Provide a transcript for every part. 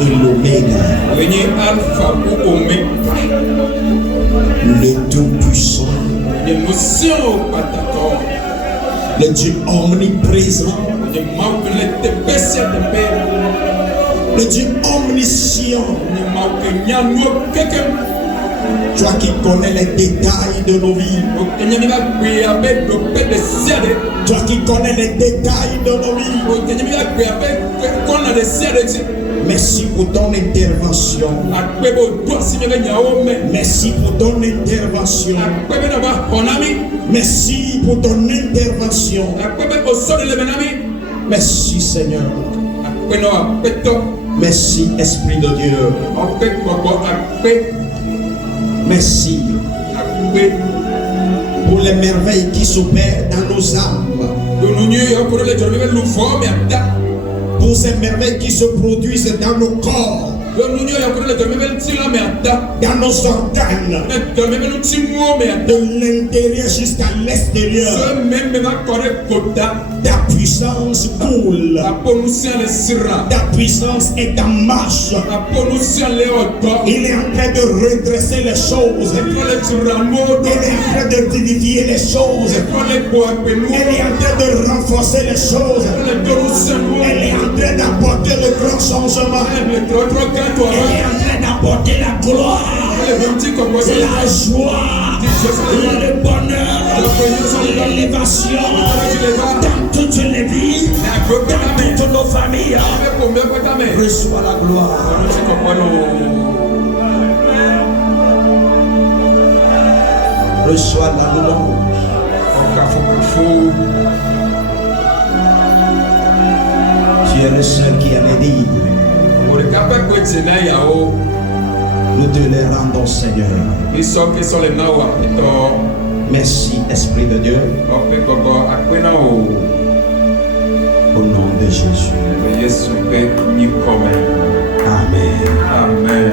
et l'Oméga. Le Tout-Puissant. Le Dieu omniprésent. Le Dieu omniscient. Toi qui connais les détails de nos vies. Toi qui connais les détails de nos vies. Merci pour ton intervention. Merci pour ton intervention. Merci pour ton intervention. Merci Seigneur. Merci Esprit de Dieu. Merci pour les merveilles qui s'opèrent dans nos âmes. Pour ces merveilles qui se produisent dans nos corps, dans nos organes, de l'intérieur jusqu'à l'extérieur. Ta puissance coule. Ta puissance est en marche. Il est en train de redresser les choses. Il est en train de vivifier les choses. Elle est en train de renforcer les choses. Elle est en train d'apporter le grand changement. Elle est en train d'apporter la gloire, la joie, le bonheur, l'élévation dans toutes les vies, dans toutes nos familles. Reçois la gloire. Reçois la louange. Tu es le seul qui avait dit. Nous te les rendons, Seigneur. Merci, Esprit de Dieu. Au nom de Jésus. Amen. Amen.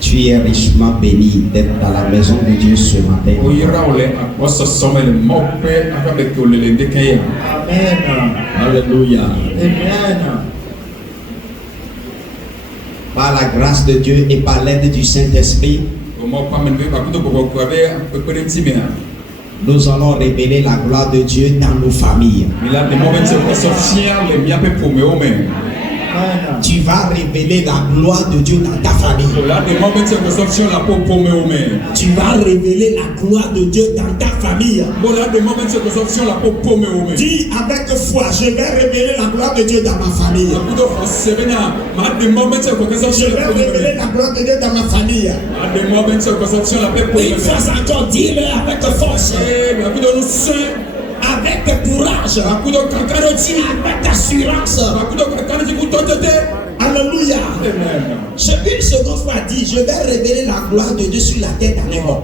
Tu es richement béni d'être dans la maison de Dieu ce matin. Amen. Alléluia. Amen. Par la grâce de Dieu et par l'aide du Saint-Esprit, nous allons révéler la gloire de Dieu dans nos familles. Tu vas révéler la gloire de Dieu dans ta famille. Tu vas révéler la gloire de Dieu dans ta famille. Dis avec foi, je vais révéler la gloire de Dieu dans ma famille. Je vais révéler la gloire de Dieu dans ma famille. Une fois encore, dis-le avec force. Avec courage, avec assurance. Alléluia. Je vais une seconde fois dire, je vais révéler la gloire de Dieu sur la tête d'un homme.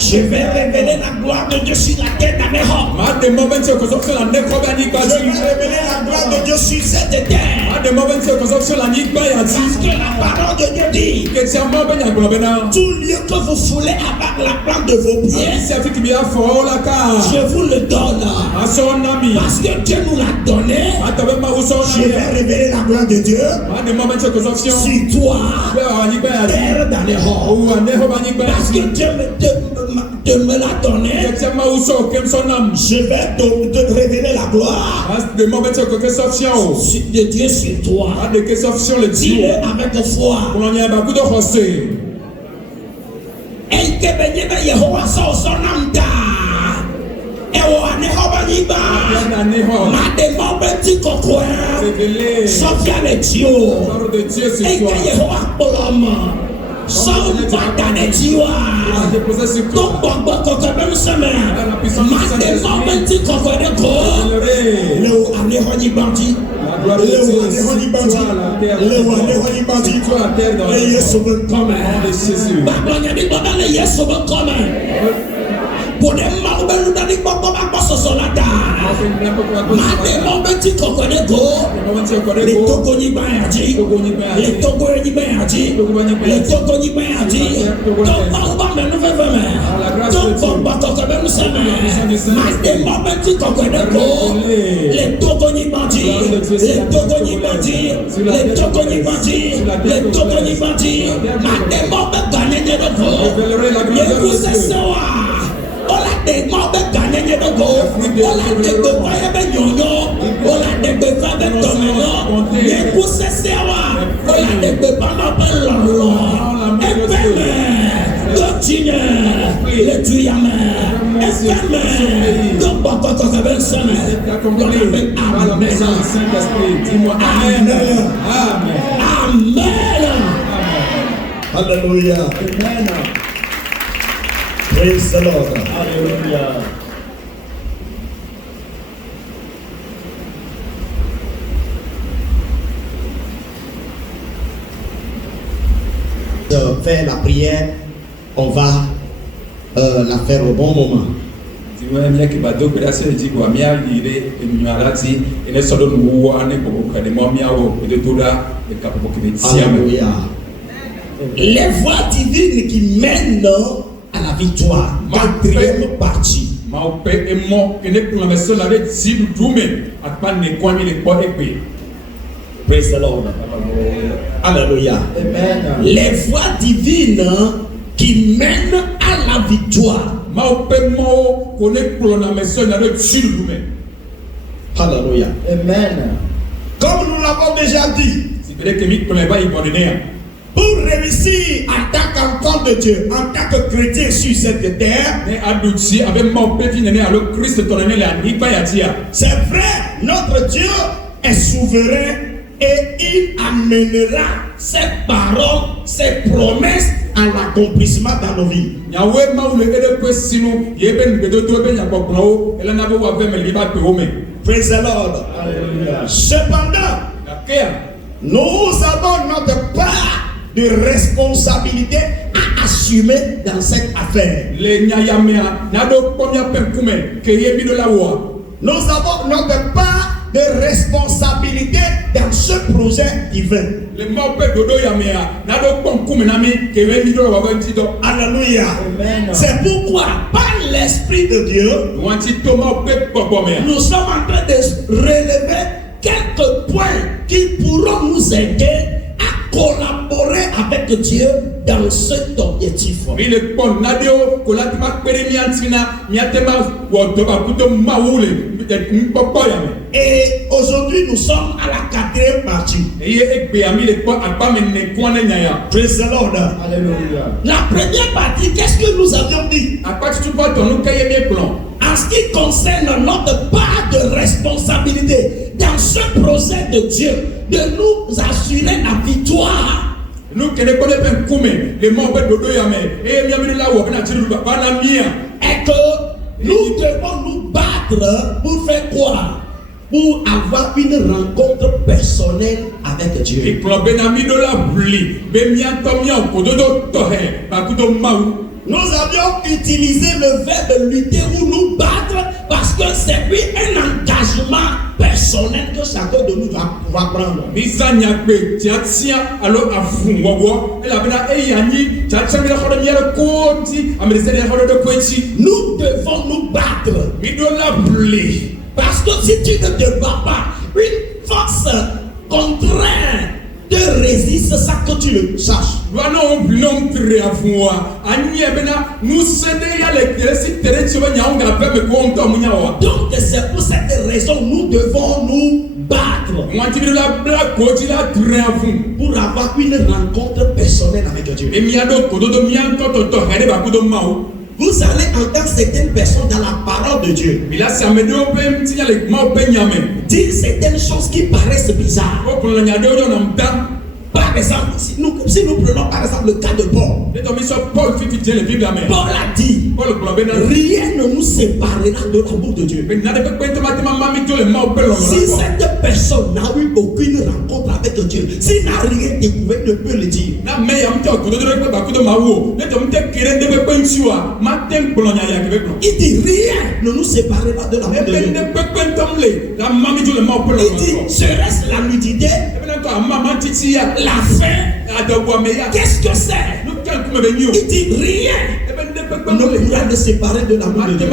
Je vais révéler la gloire de Dieu sur la tête d'un homme. Je vais révéler la gloire de Dieu sur cette terre. Parce que la parole de Dieu dit, tout lieu que vous foulez avec la plante de vos pieds, je vous le donne. Parce que Dieu nous l'a donné. Je vais révéler la gloire de Dieu sur toi, terre dans les hommes. Parce que Dieu me l'a donné. Je vais te révéler la gloire de Dieu sur toi. Dis-le avec foi. Mademo beti kokone go. Les Togoni Bayadi. Les Togoni Bayadi. Les Togoni Bayadi. Donc on va me lever même. Donc on va toquer même ça. Mademo beti kokone go. Les Togoni Badi. Les Togoni Badi. Les Togoni Badi. Les Togoni Badi. Mademo beti gagner de go. Les pousses Ola de mabe gagner de go. Ola de go paye nyonyo. Ola de go paye tomeno. Les pousses sewa. Ola de go paye lolo. Efeme. Continue. Le tuyame. Efeme. Donc bako ko ben seme. Amen. Dis-moi amen. Amen. Alléluia. Amen. Praise the Lord. Hallelujah. Faire la prière, on va la faire au bon moment. Alléluia. Les voies divines qui mènent à la victoire. Quatrième partie. Praise the Lord. Alléluia. Les voies divines qui mènent à la victoire. Alléluia. Amen. Comme nous l'avons déjà dit, pour réussir en tant qu'enfant de Dieu, en tant que chrétien sur cette terre, c'est vrai, notre Dieu est souverain et il amènera ses paroles, ses promesses à l'accomplissement dans nos vies. Praise the Lord. Cependant, nous avons notre part de responsabilité à assumer dans cette affaire. Nous avons notre part de responsabilité dans ce projet divin. Alléluia. C'est pourquoi, par l'Esprit de Dieu, nous sommes en train de relever quelques points qui pourront nous aider à collaborer avec Dieu dans cet objectif. Et aujourd'hui, nous sommes à la quatrième partie. Praise the Lord. Alléluia. La première partie, qu'est-ce que nous avions dit? En ce qui concerne notre part de responsabilité dans ce projet de Dieu, de nous assurer la victoire. Et que nous devons nous battre pour faire quoi? Pour avoir une rencontre personnelle avec Dieu. Nous avions utilisé le verbe lutter ou nous battre parce que c'est puis un engagement personnel que chacun de nous va pouvoir prendre. Nous devons nous battre. Parce que si tu ne te bats pas, une force contraire te résiste sans que tu le saches. Donc c'est pour cette raison nous devons nous battre pour avoir une rencontre personnelle avec Dieu. Vous allez entendre certaines personnes dans la parole de Dieu dire certaines choses qui paraissent bizarres. Par exemple, si nous prenons par exemple le cas de Paul. Paul a dit, rien ne nous séparera de l'amour de Dieu. Si cette personne n'a eu aucune rencontre avec Dieu, s'il n'a rien découvert, ne peut le dire. Il dit rien ne nous séparera de l'amour de Dieu. Il dit serait-ce la nudité, la faim, qu'est-ce que c'est? Il dit rien ne pourra nous séparer de l'amour de Dieu.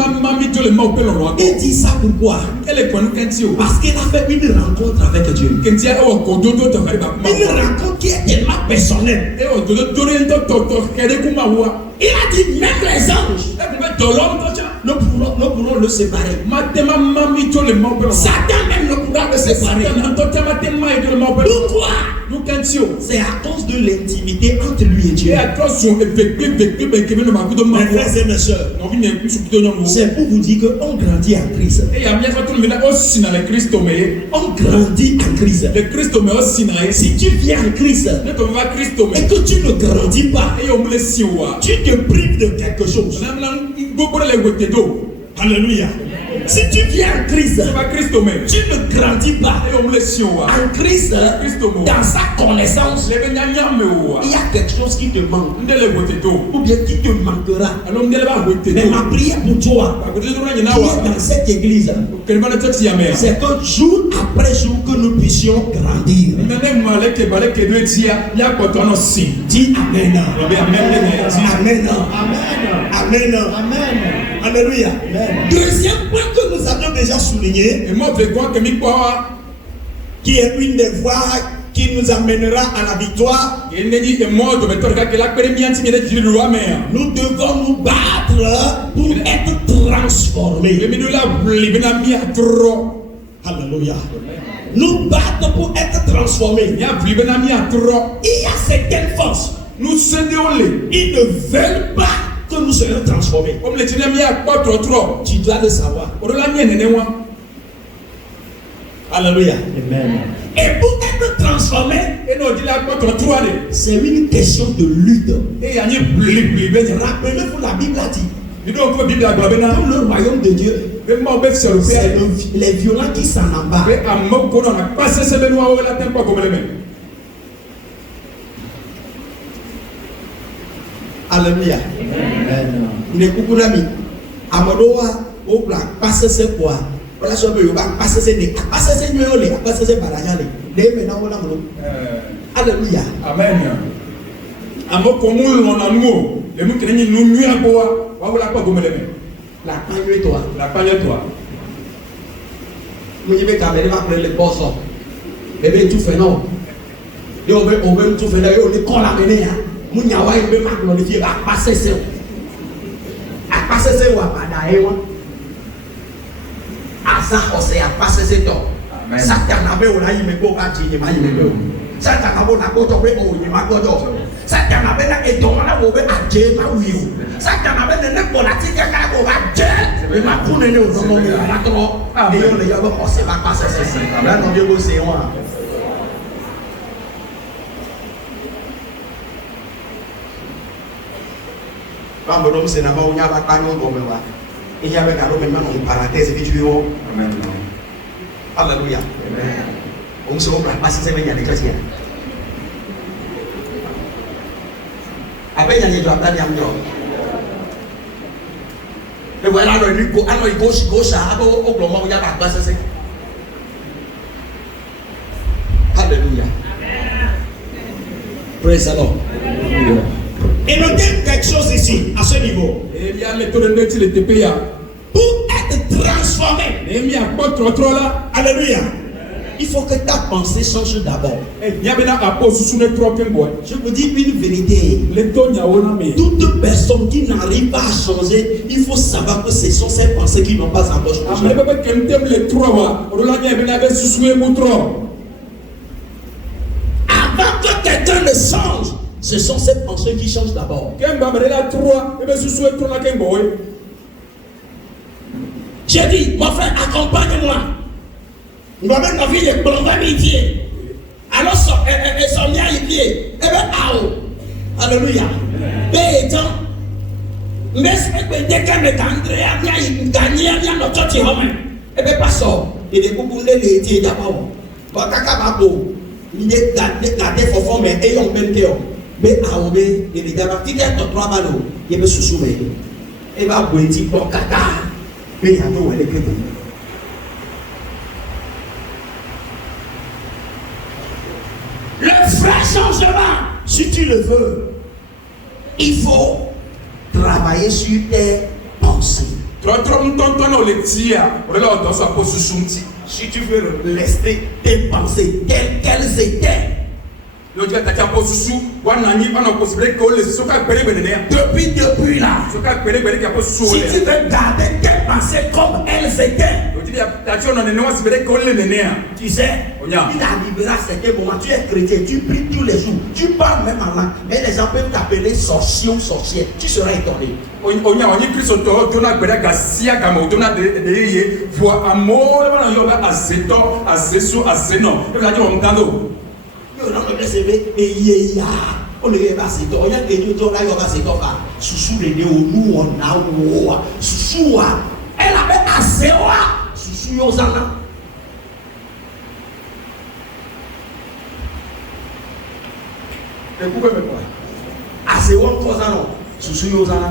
Il dit ça pourquoi? Parce qu'il a fait une rencontre avec Dieu. Une rencontre qui est tellement personnelle. Il a dit même les anges ne pourront le séparer. Satan même ne pourra le séparer. Pourquoi? C'est à cause de l'intimité entre lui et Dieu. Mes frères et mes soeurs, c'est pour vous dire qu'on grandit en Christ. On grandit en Christ. Si tu viens en Christ et que tu ne grandis pas, tu te prives de quelque chose. Alléluia. Si tu viens en Christ, tu ne grandis pas en Christ, dans sa connaissance, il y a quelque chose qui te manque, ou bien qui te manquera. Mais ma prière pour toi, qui est dans cette église, c'est que jour après jour que nous puissions grandir. Dis Amen. Amen. Amen. Amen. Alléluia. Deuxième point que nous avons déjà souligné, qui est une des voies qui nous amènera à la victoire. Nous devons nous battre pour être transformés. Alléluia. Nous battre pour être transformés. Il y a certaines forces. Ils ne veulent pas que nous soyons transformés. Tu dois le savoir. Alléluia. Amen. Et pour être transformé, c'est une question de lutte. Rappelez-vous, la Bible a dit, dans le royaume de Dieu, c'est les violents qui s'en embarquent. Alléluia. Ne kukulami amadoa o bla passer c'est quoi? Voilà so be yo ba passer c'est ne passer c'est nyo le passer c'est baranya le de me na wona mo. Alléluia. Amen. Amoko mu lo na mu le mu kene ni nu nyu abo wa wala pa gomele me. La pagne toi. La pagne toi. Mu yibe ka me va prendre le bosso. Bébé tout fait non. Yo be o be tout fait là yo le kon la mene ya. Munyawa ibe ma glorifier ba passer c'est passer wa pada ewa asa ose ya passer c'est to Satan na be ona yime ko ka ji ma yime be Satan na bo na ko to be o yima ko to Satan na be na e to na bo be aje ma wiu Satan na be na ko na ti ka ko ba je be ma ku ne o no mo na to e yo le ya ba ose ba passer c'est la no be go se wa. Quand on s'est d'abord on y a pas canon comme moi. Il y avait un maintenant une parenthèse visuelle. Amen. Alléluia. Amen. On se voit passer ces veillées des chrétiens. Avec les doigts d'aller à New York. Et voilà le go, alors il gauche à au moment où il y a pas passer. Alléluia. Amen. Praise the Lord. Et notez quelque chose ici, à ce niveau. Pour être transformé, alléluia, il faut que ta pensée change d'abord. Je vous dis une vérité. Toute personne qui n'arrive pas à changer, il faut savoir que ce sont ces pensées qui n'ont pas encore changé. Avant que quelqu'un ne change, ce sont ces pensées qui changent d'abord. J'ai dit, mon frère, accompagne-moi. On va mettre ma vie les blancs, on va midi. Alors, elles sont bien les pieds. Eh bien, alléluia. Béton. Mais dès qu'elle me tendrait, elle gagner, elle notre petit homme. Eh bien, pas ça. Et les coups les d'abord. Quand il est gardé, il faut former et on met Mais à Obé, il est d'abord, il y a 3 balles, il me sous-soumet. Et va vous dire, bon, caca, mais il y a nous, elle est que le vrai changement, si tu le veux, il faut travailler sur tes pensées. Si tu veux rester tes pensées telles qu'elles étaient. Depuis là, si tu veux garder tes pensées comme elles étaient, tu sais, il arrivera certains moments, tu es chrétien, tu pries tous les jours, tu parles même en langue, mais les gens peuvent t'appeler sorcier ou sorcière, tu seras étonné. Elle avait assez sous Yozana. Écoutez-moi quoi. Assez sous Yozana.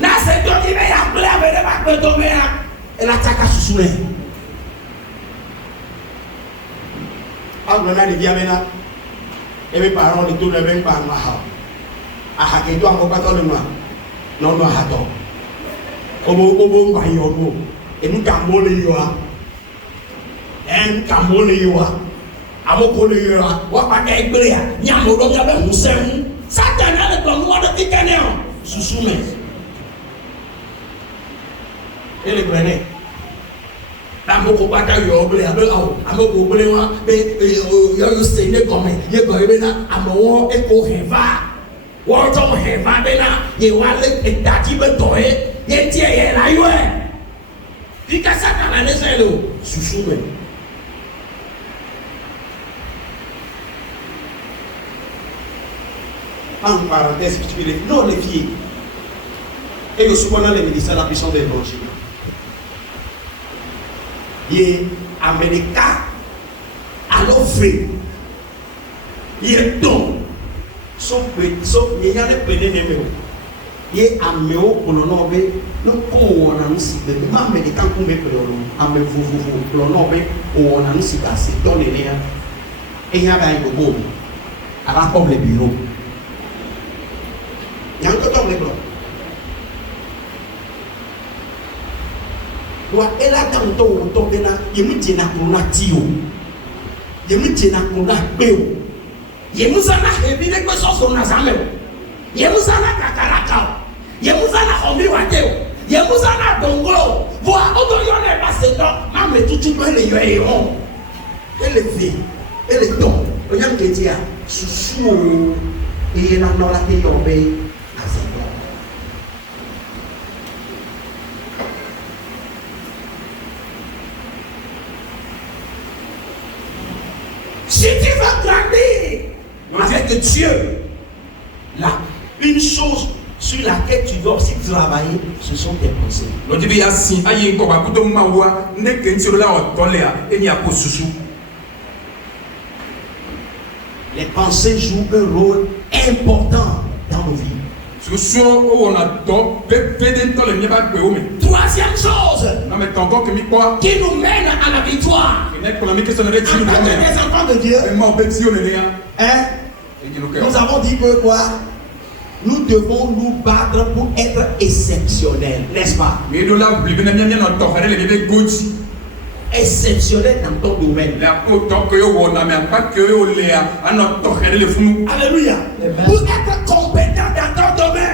Là c'est toi qui m'as appelé avec les bacs de tomber. Elle attaque à sous Agona de Diamena, et mes parents de tout le même par Maha. À Haketo en combattant le noir. Non, non, attends. Obo Bayogo, et nous camole yoa. En camole yoa. Amoko yoa. Wapa Gaibria, Yamoro Yabe Hussein. Satana le noir de Ticaneo. Sousoumé. Et les grenets. Amoko bata yoble abelo amoko blewa be yo sene comme ye goyena amowo eko heva wo to heva bena ye wale etati be toye ye tie ye la yo dikasa kana ne selo susume en parenthèse non les filles et le souvent les ministères la puissance de l'évangile. Ye Américain à l'offre ye don sauf ye y a les pédés numéro ye améo on en a bé no ko on a nsi be ma Américain ko me péolo ame vous on a bé on a nsi passé dans les liens et y a ba yo bo ara comme les bureaux y a encore dans les blancs. Et là, quand on tombe là, il me tient à qu'on a tio. Il me tient à qu'on a péo. Il me s'en a révélé que ce soit son azamé. Il me s'en a cacaracao. Il me s'en a remis à teo. Il me s'en a dongo. Voir autant y'en est passé dans. Mais tout le monde est héros. Et les filles, et les dons. Regarde que tu as sous et il en a la tête tombée. Si tu veux grandir avec Dieu, là, une chose sur laquelle tu dois aussi travailler, ce sont tes pensées. Les pensées jouent un rôle important dans nos vies. Troisième chose qui nous mène à la victoire en tant que des enfants de Dieu, nous avons dit que quoi? Nous devons nous battre pour être exceptionnels, n'est-ce pas? Exceptionnel dans ton domaine. Alléluia. Pour être compétent dans ton domaine.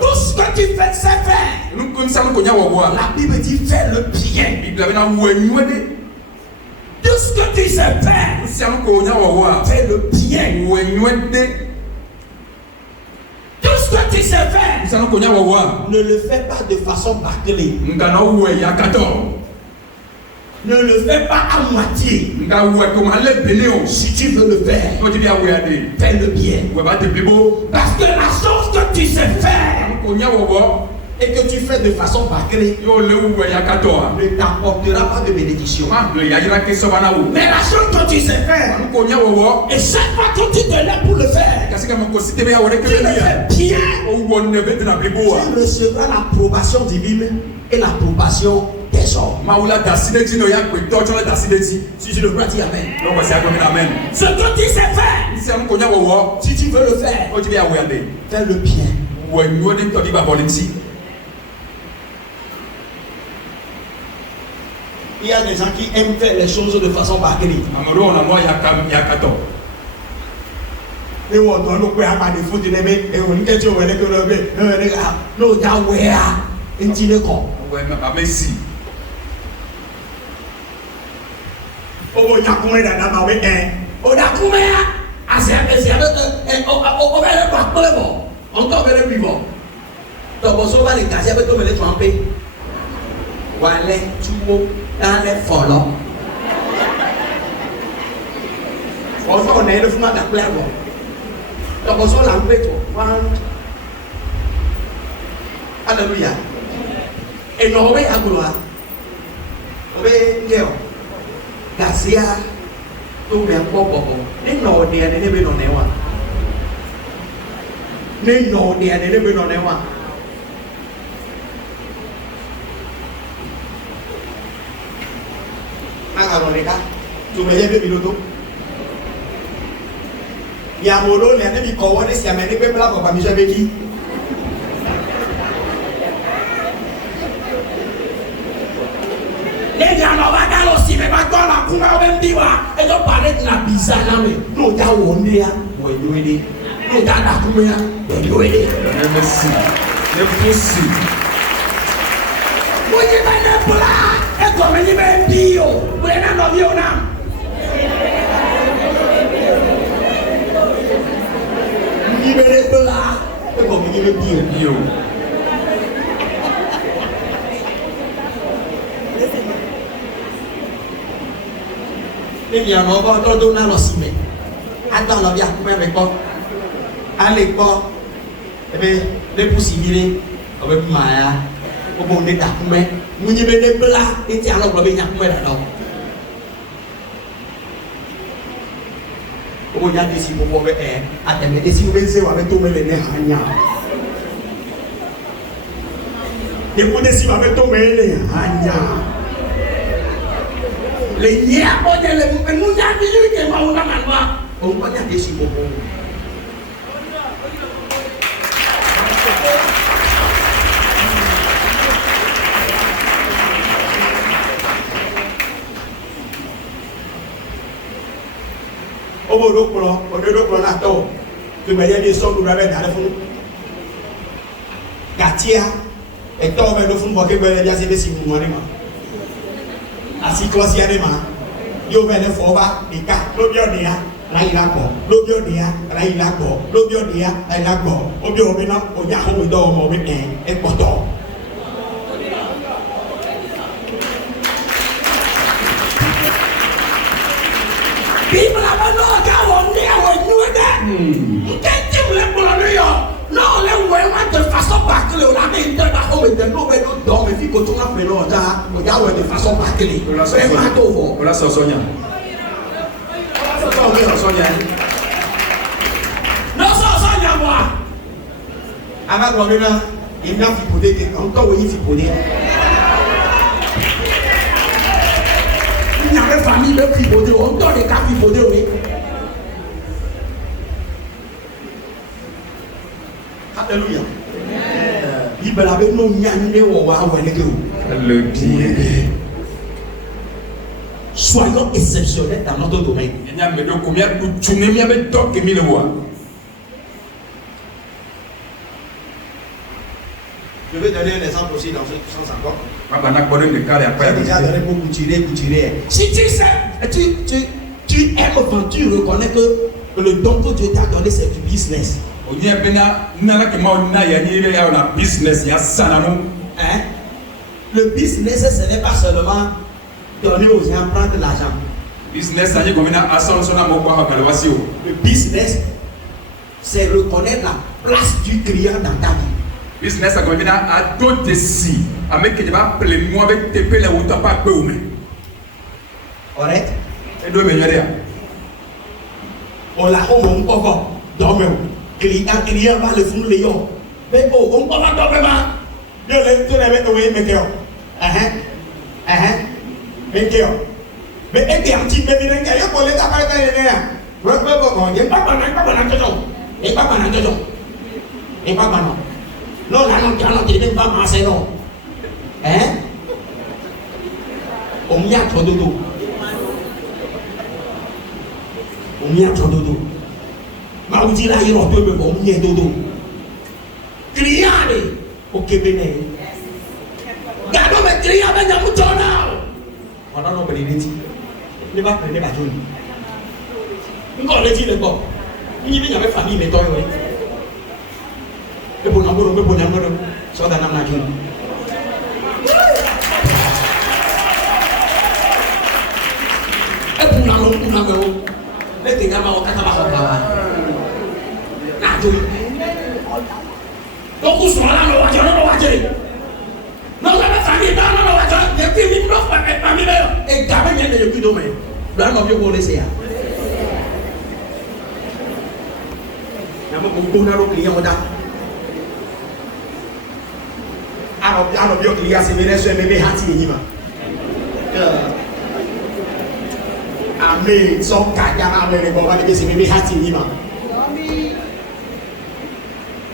Tout ce que tu fais, c'est faire. La Bible dit fais le bien. Tout ce que tu sais faire, fais le bien. Tout ce que tu sais faire, ne le fais pas de façon bâclée. Ne le fais pas à moitié. Si tu veux le faire, fais le bien. Parce que la chose que tu sais faire, et que tu fais de façon bâclée, ne t'apportera pas de bénédiction. Mais la chose que tu sais faire, et chaque fois que tu te lèves pour le faire, tu le fais bien, tu recevras l'approbation divine et l'approbation des hommes. Si tu le crois, dis amen. Ce que tu sais faire, si tu veux le faire, fais le bien. Il y a des gens qui aiment faire les choses de façon bâclée. Et on doit nous faire des fautes de l'aimer. Et on dit que tu vas aller que le bébé. Non, il y a un ouais, un petit peu. Ouais, mais merci. Oh, il y a combien d'années avec un? On a combien? Ah, c'est un peu, on va le battre pour le bon. On tombe le vivant. Donc, on va les casser avec toi, les tremper. Voilà, tu vois, dans les follow. On est le fumeur d'appeler. Donc, on va l'enlever, toi. Alléluia. Et nous, on va y gloire. On va y dire. Garcia, tout bien pour les noms des années de Benonéwa. Les noms des années de Benonéwa. Magaronica, tu me lleves minuto. Yamolo, les années de Kowane, si amène pas là pour pas m'y jamais dit. Les gens n'ont pas d'aller aussi, mais pas dans la cour, on va me dire, et donc parler de la bizarre là, mais nous avons dit, nous avons dit, nous avons dit, nous avons dit. Merci. C'est possible. Vous avez un plat, et comme il y a un bio, vous avez un avion là. Vous avez un plat, et comme il y a un bio. Et bien, on va donner l'osime. Attends, on vient couper avec quoi? Allez, quoi? Eh bien, les possibilités, on va plus mal. On va donner ta coupe. Nous y mettons des plats, et tiens, on va bien couper là-dedans. On va dire si vous pouvez faire. Attends, mais si vous voulez, on va tomber les nerfs. Et vous décidez, on va tomber les nerfs. Les niais, on est les nous y a des gens qui vont dans la loi. On va dire des choses. On va le prendre, on le prend à tort. Tu vas y aller sur le rabais dans le fond. Katia, et toi, on va le fond pour que vous ayez des si vous m'en asi klosi ade ma yo be le fo ba ika lo bi ode ya la ila gbo lo bi ode ya la ila gbo lo bi ode ya la ila gbo o bi o bi na o ya ho mi do mo bi e poto people aba no ga won ni awon nu de nke ti le bolo ni yo no le we ma de façon bâclée on a mis dans la home de no we no do me fi ko to na pe no ja o ja we de façon bâclée e ma to vo on la so Sonia no so Sonia moi ama ko mi na il na fi poder que encore we fi poder il y a une famille de fi poder on donne des cas fi poder oui. Alléluia. Bible avait nous nyane wo wa weneke o. Alléluia. Soyons exceptionnels dans notre domaine. Je vais donner un exemple aussi dans ce sens encore. J'ai déjà donné pour couturer. Si tu sais, tu aimes quand tu reconnais que le don que Dieu t'a donné c'est du business. Hein? Le business, ce n'est pas seulement donner aux gens, prendre de l'argent. Le business, c'est reconnaître la place du client dans ta vie. business a comme à d'autres si avec que tu vas plein moi avec tes pelles ou t'as pas peu ou mais correct et deux meilleurs on la on encore dormir client va le fond le yon mais on va dormir ma yo le tu n'avais pas oué mais que mais que mais et que un petit peu bien que yo pour les appareils que les bon il pas non là non quand on dit pas passer non on y a trop dodo ma vous dit là il on peut on y a dodo client au Québec gado me client ben ya mutona on a non pas les dit ne pas prendre pas tout encore les dit le bon il y avait famille mais toi ouais et pour n'amour so dans la journée et pour n'amour les tinggal mau kata bahasa nah tu donc où sont là le wajar non la famille dans le wajar depuis mi bloc pas famille et gamin vient de depuis demain là non bien volé c'est beaucoup na ro client oda ano bio client se mere so mebe hati enyima ame so kaja ame le baba de se mebe hati enyima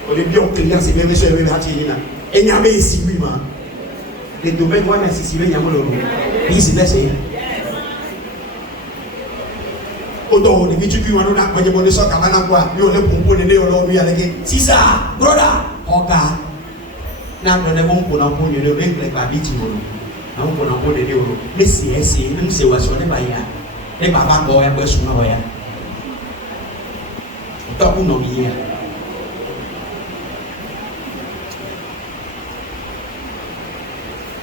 o le bio client se mebe so mebe hati enyima enya be siwi ma le domaine moi na sisiwe nyamo lo bi si lese odo ni bitu ki wanu na kwaje bode so kama na kwa mi o le pompo ne le olo mi alege sisa brother oga na no ne pompo na pompo ne le le ba biti mo na pompo na pompo ne le olo me si esi ni se wa so ne ba ya e baba ko ya gbe suna wa ya to ku no mi ya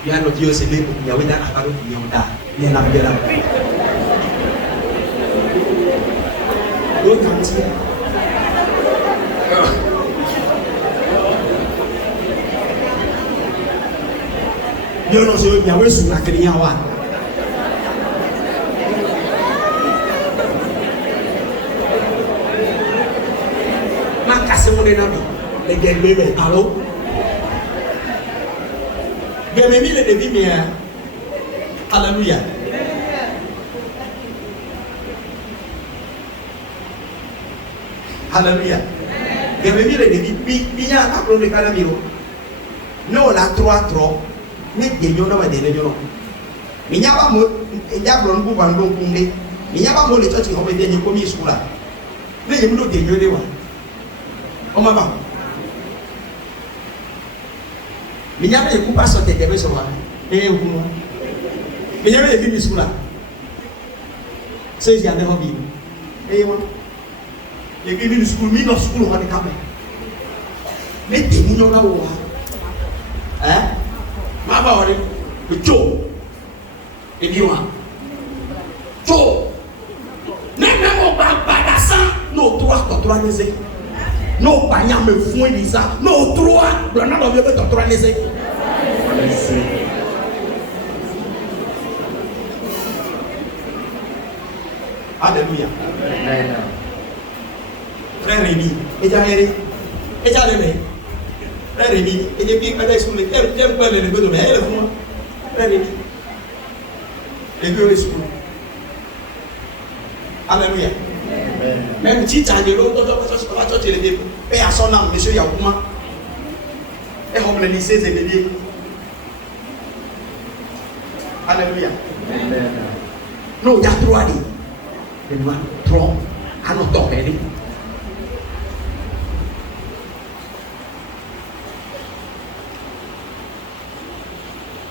ya no dio se le ya we da abaro ki yonda ni na bi la Yo nanti yo no sé ya wesu na client wa ma kase mo de na bi le gembe be allo gembe mi le devi mi hallelujah Alléluia. Et me mire de bien à prendre le calamiro. Non, la 3-3. Mais des gens n'ont pas de gens. Mais il n'y a pas de il y a pas de bon bon il n'y a pas de gens qui ont été des commis sous là. Mais il y a des gens de on m'a pas. Mais il y a des coups à sauter des choses là. Et vous moi. Mais il y a des filles sous là. C'est il y a des hobbies. Et moi. Et puis nous school mi no school on va décaper mais des millions là ou ma ba ore le cho et puis moi cho même on va pas ça nos trois les nos panya me font dit ça nos trois on a envie de trois les Alléluia. Amen. Frère Rémi, et Jahéri, et Jalene, Frère Rémi, et j'ai bien fait sur les terres, j'aime pas les deux de mes élèves, Frère Rémi, et puis les schools. Alléluia. Même si tu as de l'eau, tu as des et à son âme, monsieur Yaouma, et on le lycée, c'est bébé. Alléluia. Non, il y a trois dit. Il y a trois, à notre temps,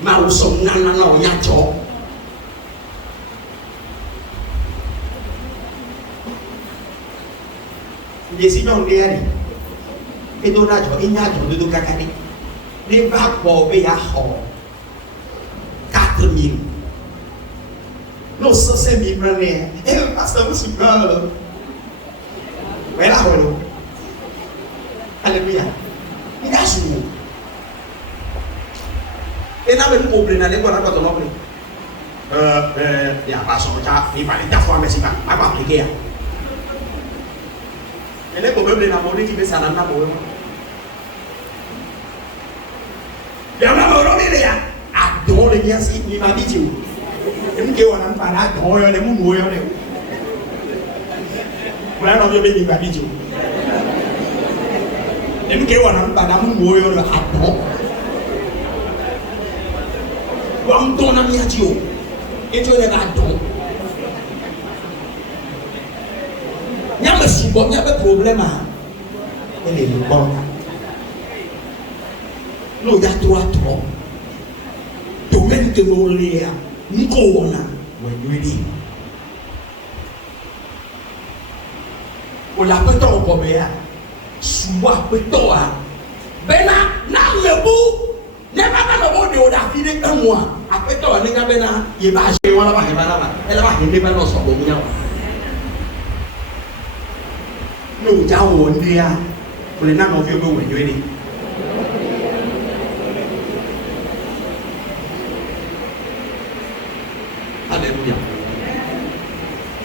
ma usong nana no nyacho yesi no ndiari edo na jo inyacho do kakani ni ba po be ya ho 4000 no so se mi brane pastor musu girl wela holo hallelujah ni dasu n'est pas dans ton nom. Il y a pas son cas, il va les fois, mais c'est pas appliqué. Elle est problème de la monnaie qui fait ça dans la monnaie. Il y a un moment où il y a un don de bien si il m'a dit tu. Et nous qui on a pas là, on est mon moyen. Voilà, on vient de m'a dit tu. Et nous qui on a pas là, mon moyen le attend. Comme ton ami a dit, et tu es là don. Il y a un problème. Il est bon. Nous, il y a trois. Domaine que nous avons, nous avons. On l'a peut-être encore bien. Soit peut-être. Ben là, le bout. N'est pas le bout de la vie de mois. Après toi, on est là. Il va jouer là-bas. Elle va aller dans son bon. Nous avons dit pour les nains on veut que vous Alléluia.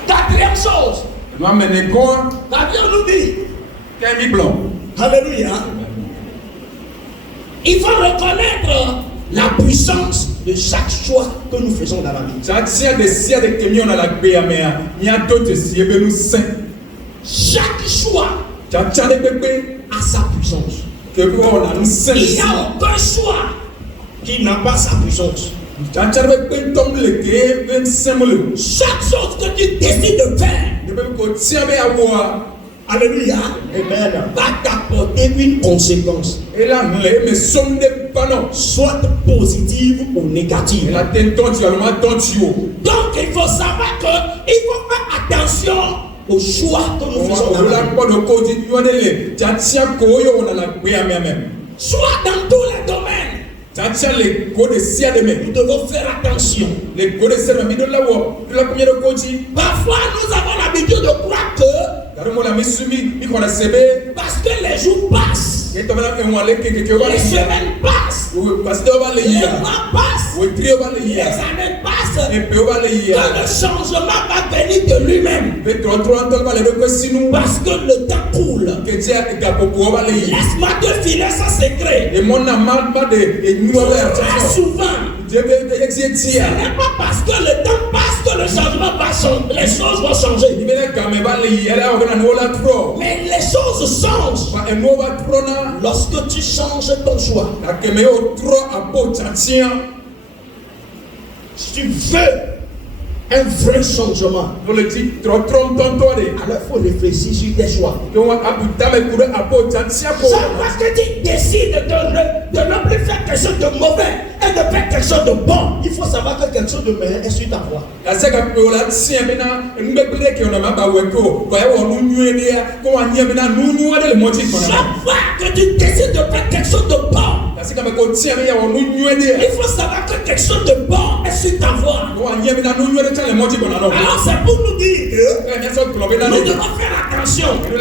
Quatrième chose. Nous amenons quoi? La Bible nous dit. Qu'est-ce blanc? Alléluia. Il faut reconnaître la puissance de chaque choix que nous faisons dans la vie. Chaque choix a sa puissance. Il n'y a aucun choix qui n'a pas sa puissance. Chaque chose que tu décides de faire, alléluia, va t'apporter une conséquence, soit positive ou négative. Donc il faut savoir qu'il faut faire attention au choix que nous faisons dans la vie. Soit dans tous les domaines, nous devons faire attention. Parfois nous avons l'habitude de croire que parce que les jours passent, les semaines passent, les mois passent, les années passent, que le changement va venir de lui-même. Parce que le temps coule. Laisse-moi te filer ça secret. Très souvent, ce n'est pas parce que le temps passe que le changement va changer, les choses vont changer. Mais les choses changent lorsque tu changes ton choix. Si tu veux un vrai changement, alors il faut réfléchir sur tes choix. Chaque fois que tu décides de ne plus faire quelque chose de mauvais et de faire quelque chose de bon, il faut savoir que quelque chose de meilleur est sur ta voie. Chaque fois que tu décides de faire quelque chose de bon, il faut savoir que quelque chose de bon est sur ta voie. Alors c'est pour nous dire que nous devons faire attention pour ne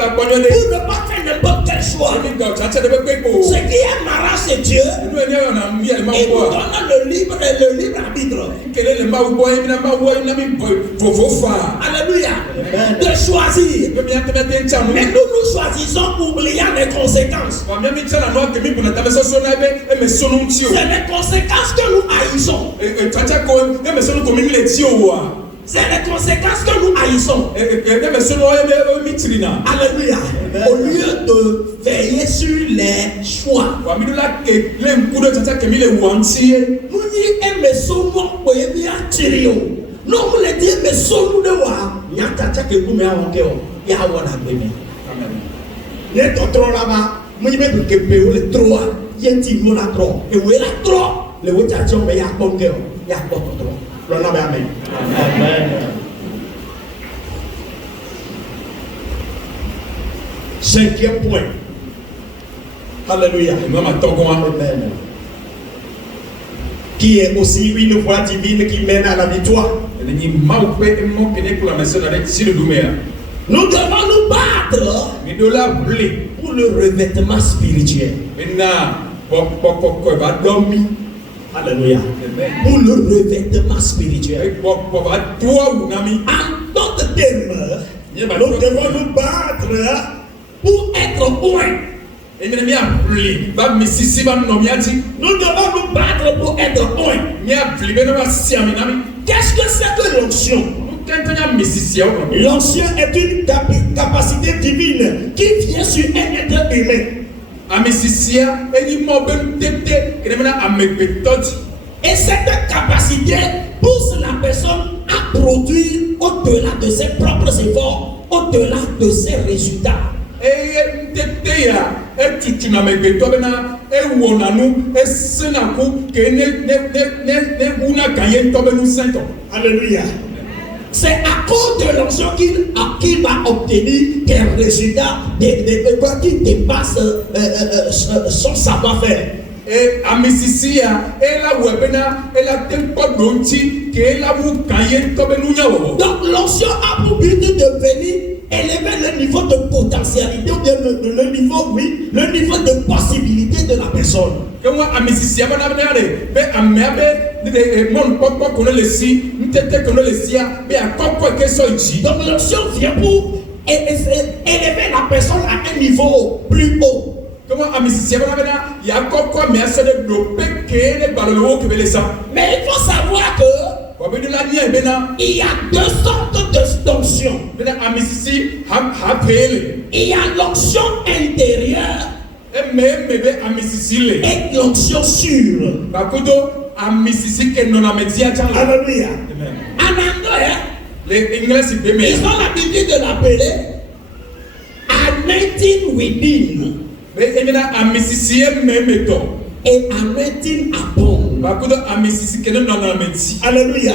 pas faire n'importe quel choix. Ce qui est marrant, c'est Dieu. Il nous donne le libre arbitre. Alléluia. De choisir. Mais nous choisissons oubliant les conséquences. C'est les conséquences que nous haïssons. C'est les conséquences que nous haïssons. Alléluia. Au lieu de veiller sur les choix. Nous voulons dire, mais sommes de voir. Il y a un que vous m'avez envoyé. Il y a un bébé. Il y a un trop là-bas. Moi, je vais vous dire que le trop. Il y a un petit peu de trop. Et où est la trop? Le rotation, mais il y a un bon cœur. Il y a un bon trop. Amen. Amen. Cinquième point. Alléluia. Amen. Qui est aussi une voie divine qui mène à la victoire. Nous devons nous battre pour le revêtement spirituel. Alléluia. Pour le revêtement spirituel. En d'autres termes, nous devons nous battre pour être loin. Nous devons nous battre pour être loin. Qu'est-ce que c'est que l'onction? L'onction est une capacité divine qui vient sur un être humain. Et cette capacité pousse la personne à produire au-delà de ses propres efforts, au-delà de ses résultats. Alléluia. C'est à cause de l'onction qu'il va obtenir des résultats qui dépassent son savoir-faire. Et à Mississia, elle a donc l'onction a pour but de venir élever le niveau de potentialité ou bien le niveau de possibilité de la personne. Donc l'onction vient pour élever la personne à un niveau plus haut. Mais il faut savoir que il y a deux sortes d'onction. Il y a l'onction intérieure et l'onction sûre. Alléluia. En anglais, ils ont l'habitude de l'appeler anointing within. Et anointing upon. Alléluia.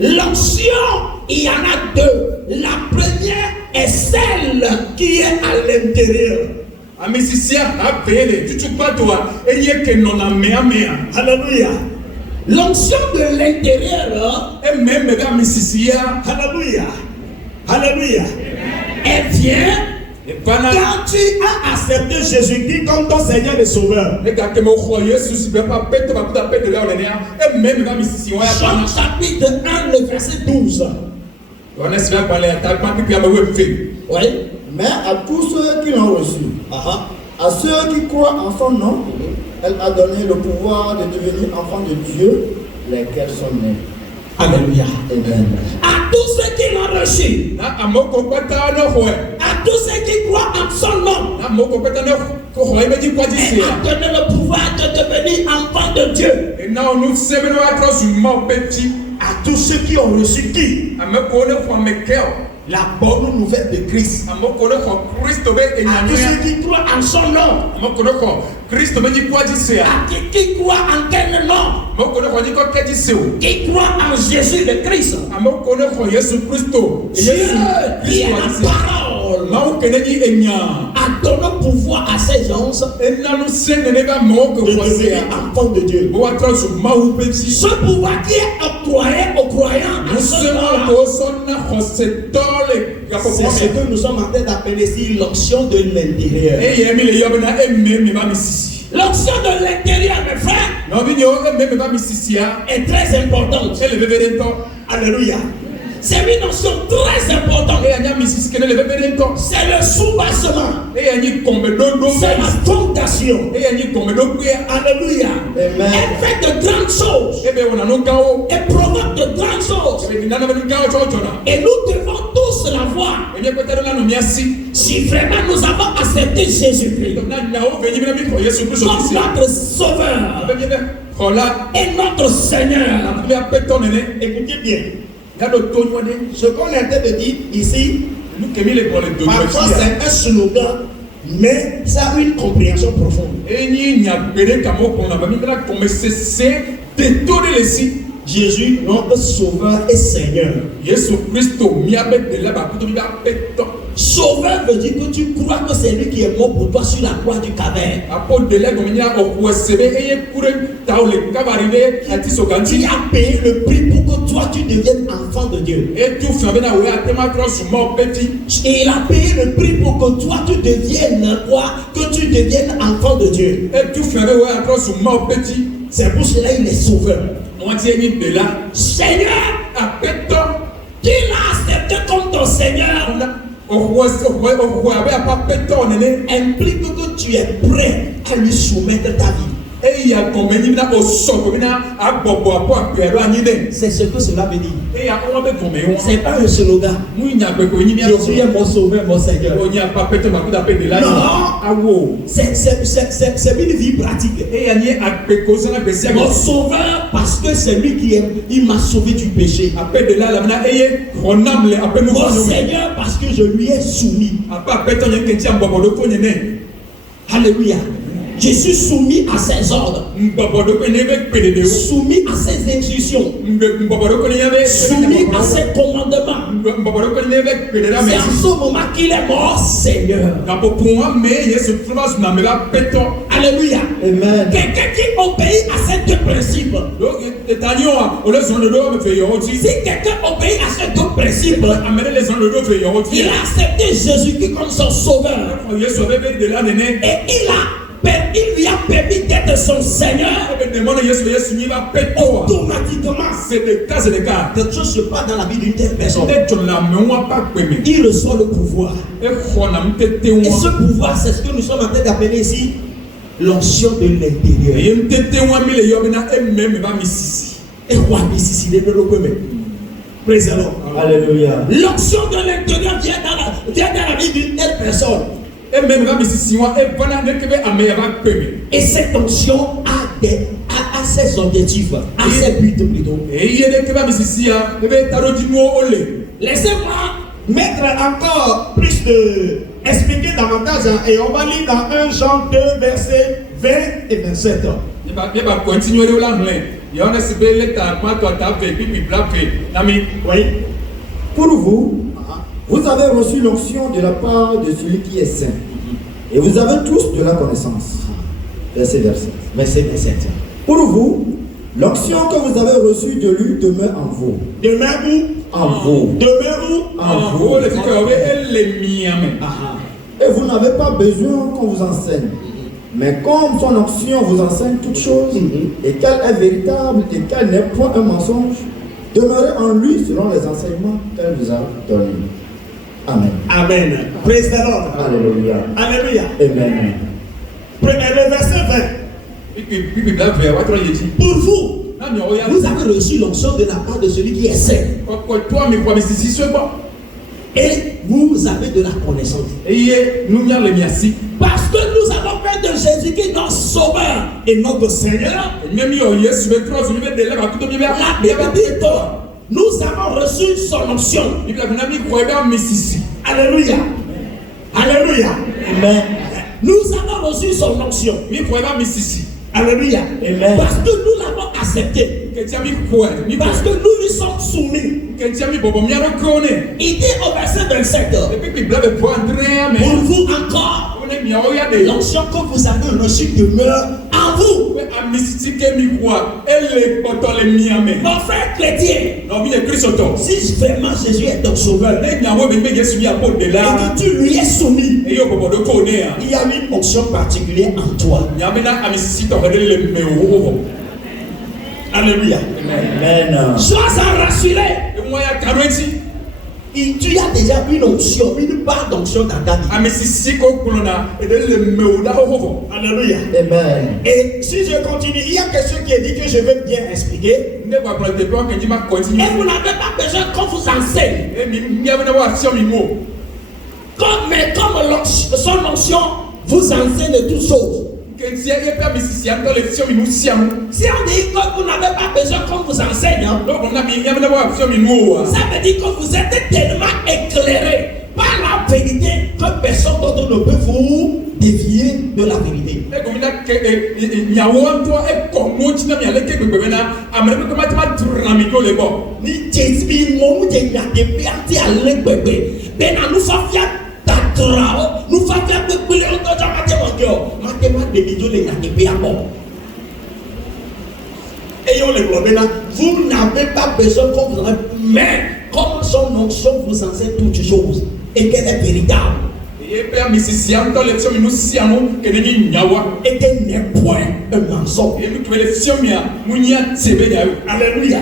L'onction, il y en a deux. La première est celle qui est à l'intérieur. Alléluia. L'onction de l'intérieur. Alléluia. Alléluia. Elle vient quand tu as accepté Jésus-Christ comme ton Seigneur et Sauveur. Jean chapitre 1, le verset 12. Oui. Mais à tous ceux qui l'ont reçu, à ceux qui croient en son nom, elle a donné le pouvoir de devenir enfants de Dieu, lesquels sont nés. Alléluia. Amen. À tous ceux qui l'ont reçu, à tous ceux qui croient en son nom, elle a donné le pouvoir de devenir enfants de Dieu. À tous ceux qui ont reçu qui? La bonne nouvelle de Christ. À tous ceux qui croient en son nom. Qui croient en quel nom? Qui croient en Jésus le Christ. Dieu qui est la parole a donné pouvoir à ces gens de devenir enfants de Dieu. Ce pouvoir qui est octroyé aux croyants en ce nom-là, c'est ce que nous sommes en train d'appeler ici l'onction de l'intérieur. L'onction de l'intérieur, mes frères, est très importante. Alléluia. C'est une notion très importante. C'est le soubassement. C'est la fondation. Alléluia. Amen. Elle fait de grandes choses. Elle provoque de grandes choses. Et nous devons tous la voir. Si vraiment nous avons accepté Jésus-Christ comme notre Sauveur et notre Seigneur. Écoutez bien. Ce qu'on est en train de dire ici, parfois c'est un slogan, mais ça a une compréhension profonde. Jésus, notre Sauveur et Seigneur. Sauveur veut dire que tu crois que c'est lui qui est mort pour toi sur la croix du Calvaire. Qui a payé le prix pour que toi tu deviennes enfant de Dieu. Et il a payé le prix pour que toi tu deviennes quoi? Que tu tu deviennes enfant de Dieu. Et tout ferait ouais encore sur mon petit. C'est pour cela qu'il est sauveur. On dit une de là. Seigneur, À péton. tu l'as accepté comme ton Seigneur. Implique que tu es prêt à lui soumettre ta vie. C'est ce que cela veut dire. C'est pas un slogan. Jésus est mon sauveur, mon Seigneur. Non, c'est une vie pratique. Mon sauveur parce que c'est lui il m'a sauvé du péché. Mon Seigneur parce que je lui ai soumis. Alléluia. Je suis soumis à ses ordres, soumis à ses instructions, soumis à ses commandements. C'est à ce moment qu'il est mort, Seigneur. Alléluia. Amen. Quelqu'un qui obéit à ces deux principes. Si quelqu'un obéit à ces deux principes, il a accepté Jésus-Christ comme son sauveur. Et il lui a permis d'être son Seigneur. Automatiquement, quelque chose se passe dans la vie d'une telle personne. Il reçoit le pouvoir. Et ce pouvoir, c'est ce que nous sommes en train d'appeler ici l'onction de l'intérieur. Praise the Lord. Alléluia. L'onction de l'intérieur vient dans la vie d'une telle personne. Et cette onction a ses objectifs, a ses buts plutôt. Laissez-moi mettre encore plus de expliquer davantage et on va lire dans 1 Jean 2 versets 20 et 27. Oui. Pour vous, vous avez reçu l'onction de la part de celui qui est saint. Et vous avez tous de la connaissance. Verset 27. Pour vous, l'onction que vous avez reçue de lui demeure en vous. Demeure où? En vous. Demeure où? En vous. Et vous n'avez pas besoin qu'on vous enseigne. Mais comme son onction vous enseigne toutes choses, et qu'elle est véritable et qu'elle n'est point un mensonge, demeurez en lui selon les enseignements qu'elle vous a donnés. Amen. Amen. Praise the Lord. Alléluia. Alléluia. Amen. Le verset 20. Pour vous, vous avez reçu l'onction de la part de celui qui est saint. Et vous avez de la connaissance. Parce que nous avons fait de Jésus-Christ notre sauveur et notre Seigneur. La Bible dit que nous avons reçu son onction. Alléluia. Alléluia. Amen. Nous avons reçu son onction. Alléluia. Amen. Parce que nous l'avons accepté. Parce que nous lui sommes soumis. Il dit au verset 27. Pour vous encore, l'onction que vous avez reçue demeure en vous. Mon frère chrétien, si vraiment Jésus est ton sauveur et que tu lui es soumis, il y a une onction particulière en toi. Alléluia. Amen. Sois rassuré. Tu as déjà une onction, une part d'onction dans ta vie. Alléluia. Amen. Et si je continue, il y a quelqu'un qui a dit que je vais bien expliquer. Et vous n'avez pas besoin qu'on vous enseigne. Mais comme son onction vous enseigne de toutes choses. Si on dit que vous n'avez pas besoin qu'on vous enseigne, ça veut dire que vous êtes tellement éclairé par la vérité que personne d'autre ne peut vous dévier de la vérité. Nous faisons vous n'avez pas besoin qu'on vous enseigne, mais comme son onction vous enseigne toutes choses et qu'elle est véritable. était n'est point un mensonge. Alléluia.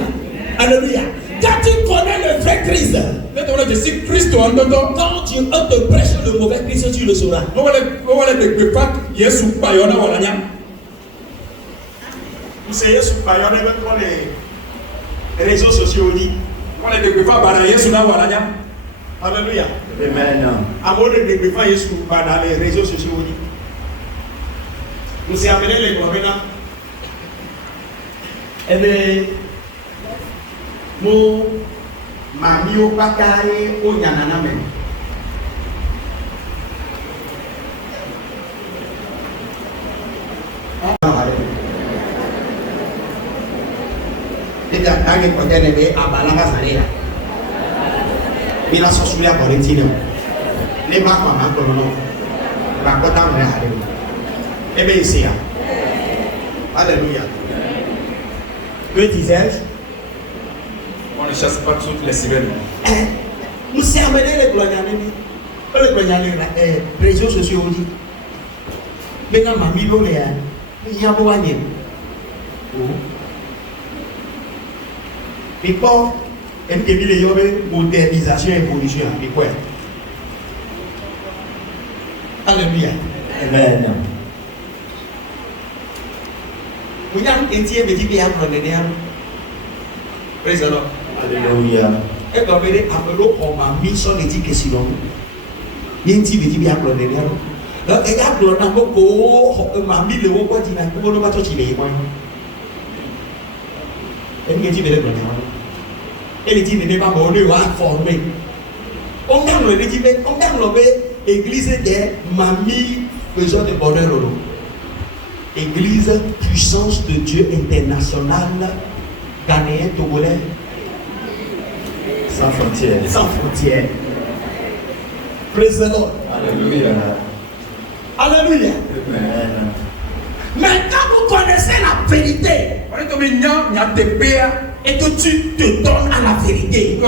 Alléluia. Quand tu connais le vrai Christ, quand tu te prêches le mauvais Christ, tu le sauras. Vous savez, sur Payon, les réseaux sociaux. Alléluia. Amen. Avant de découvrir sur les réseaux sociaux. Nous sommes amenés les gouvernements. Eh bien, nous, mamie au bataille au Yanana même. Et quand tu as des abalanga salé. Il a son soulier à Valentine. Les bacs à ma colonne. La côte à ma harem. Eh bien, ici. Alléluia. Que disais-je? On ne chasse pas toutes les sirènes. Nous sommes amenés les réseaux sociaux. Mais quand ma mie il y a beau année. Et pas un peu de modernisation et évolution. Et quoi? Alléluia. Amen. Vous avez un petit peu de praise the Lord. Alléluia. Et quand vous avez on m'a mis sur les tickets sinon. Il y a un petit peu de donc, il y a un peu de m'a mis le haut quoi dire comment on va toucher les moyens. Et il y a un petit peu de et les dit n'est pas bon de formé. On gagne le dit on gagne l'église des mamies faisant de bonheur. Église puissance de Dieu internationale, ghanéen, togolais, Sans frontières. sans frontières. Praise the Lord. Alléluia. Alléluia. Amen. Mais quand vous connaissez la vérité et que tu te donnes à la vérité, tu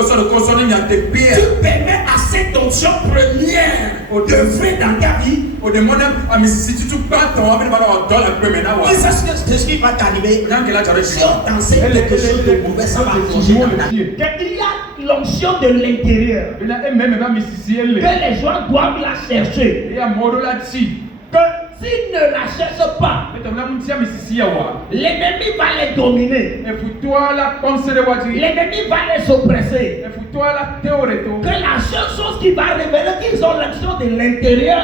permets à cette onction première d'œuvrer dans ta vie. Et c'est ce qui va t'arriver. Si on t'enseigne quelque chose de mauvais, ça va changer dans ta vie. Il y a l'onction de l'intérieur que les gens doivent la chercher. Que s'ils ne la cherchent pas, l'ennemi va les dominer. L'ennemi va les oppresser. Que la seule chose qui va révéler qu'ils ont l'action de l'intérieur,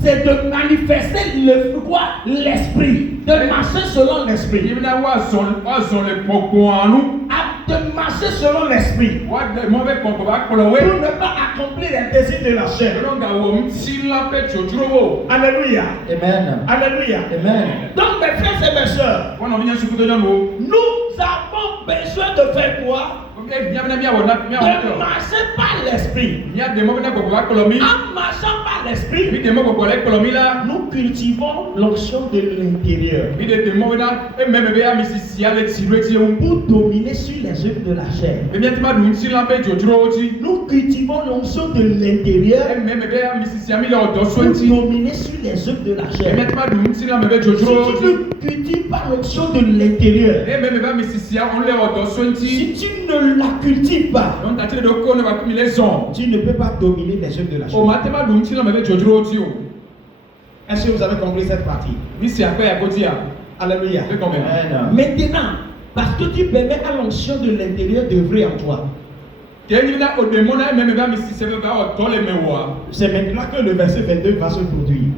c'est de manifester l'esprit, de marcher selon l'esprit. De marcher selon l'esprit. Pour ne pas accomplir les désirs de la chair. Alléluia. Amen. Alléluia. Amen. Donc mes frères et mes soeurs, nous avons besoin de faire quoi? De marcher par l'esprit. En marchant par l'esprit, nous cultivons l'onction de l'intérieur pour dominer sur les œuvres de la chair. Nous cultivons l'onction de l'intérieur pour dominer sur les œuvres de la chair. Si tu ne cultives pas l'onction de l'intérieur, si tu ne la cultives pas, tu ne peux pas dominer les œuvres de la chair. Est-ce que vous avez compris cette partie? Alléluia. Amen. Maintenant, parce que tu permets à l'onction de l'intérieur d'œuvrer en toi, c'est maintenant que le verset 22 va se produire.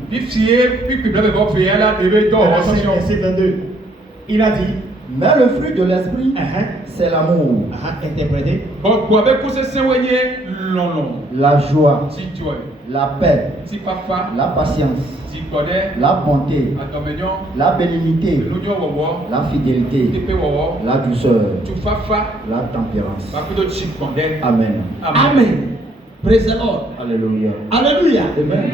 Verset 22. Il a dit, Mais le fruit de l'esprit, c'est l'amour, interprété, la joie, la paix, la patience, la bonté, la bénignité, la fidélité, la douceur, la tempérance. Amen. Amen. Praise the Lord. Alléluia. Alléluia. Amen.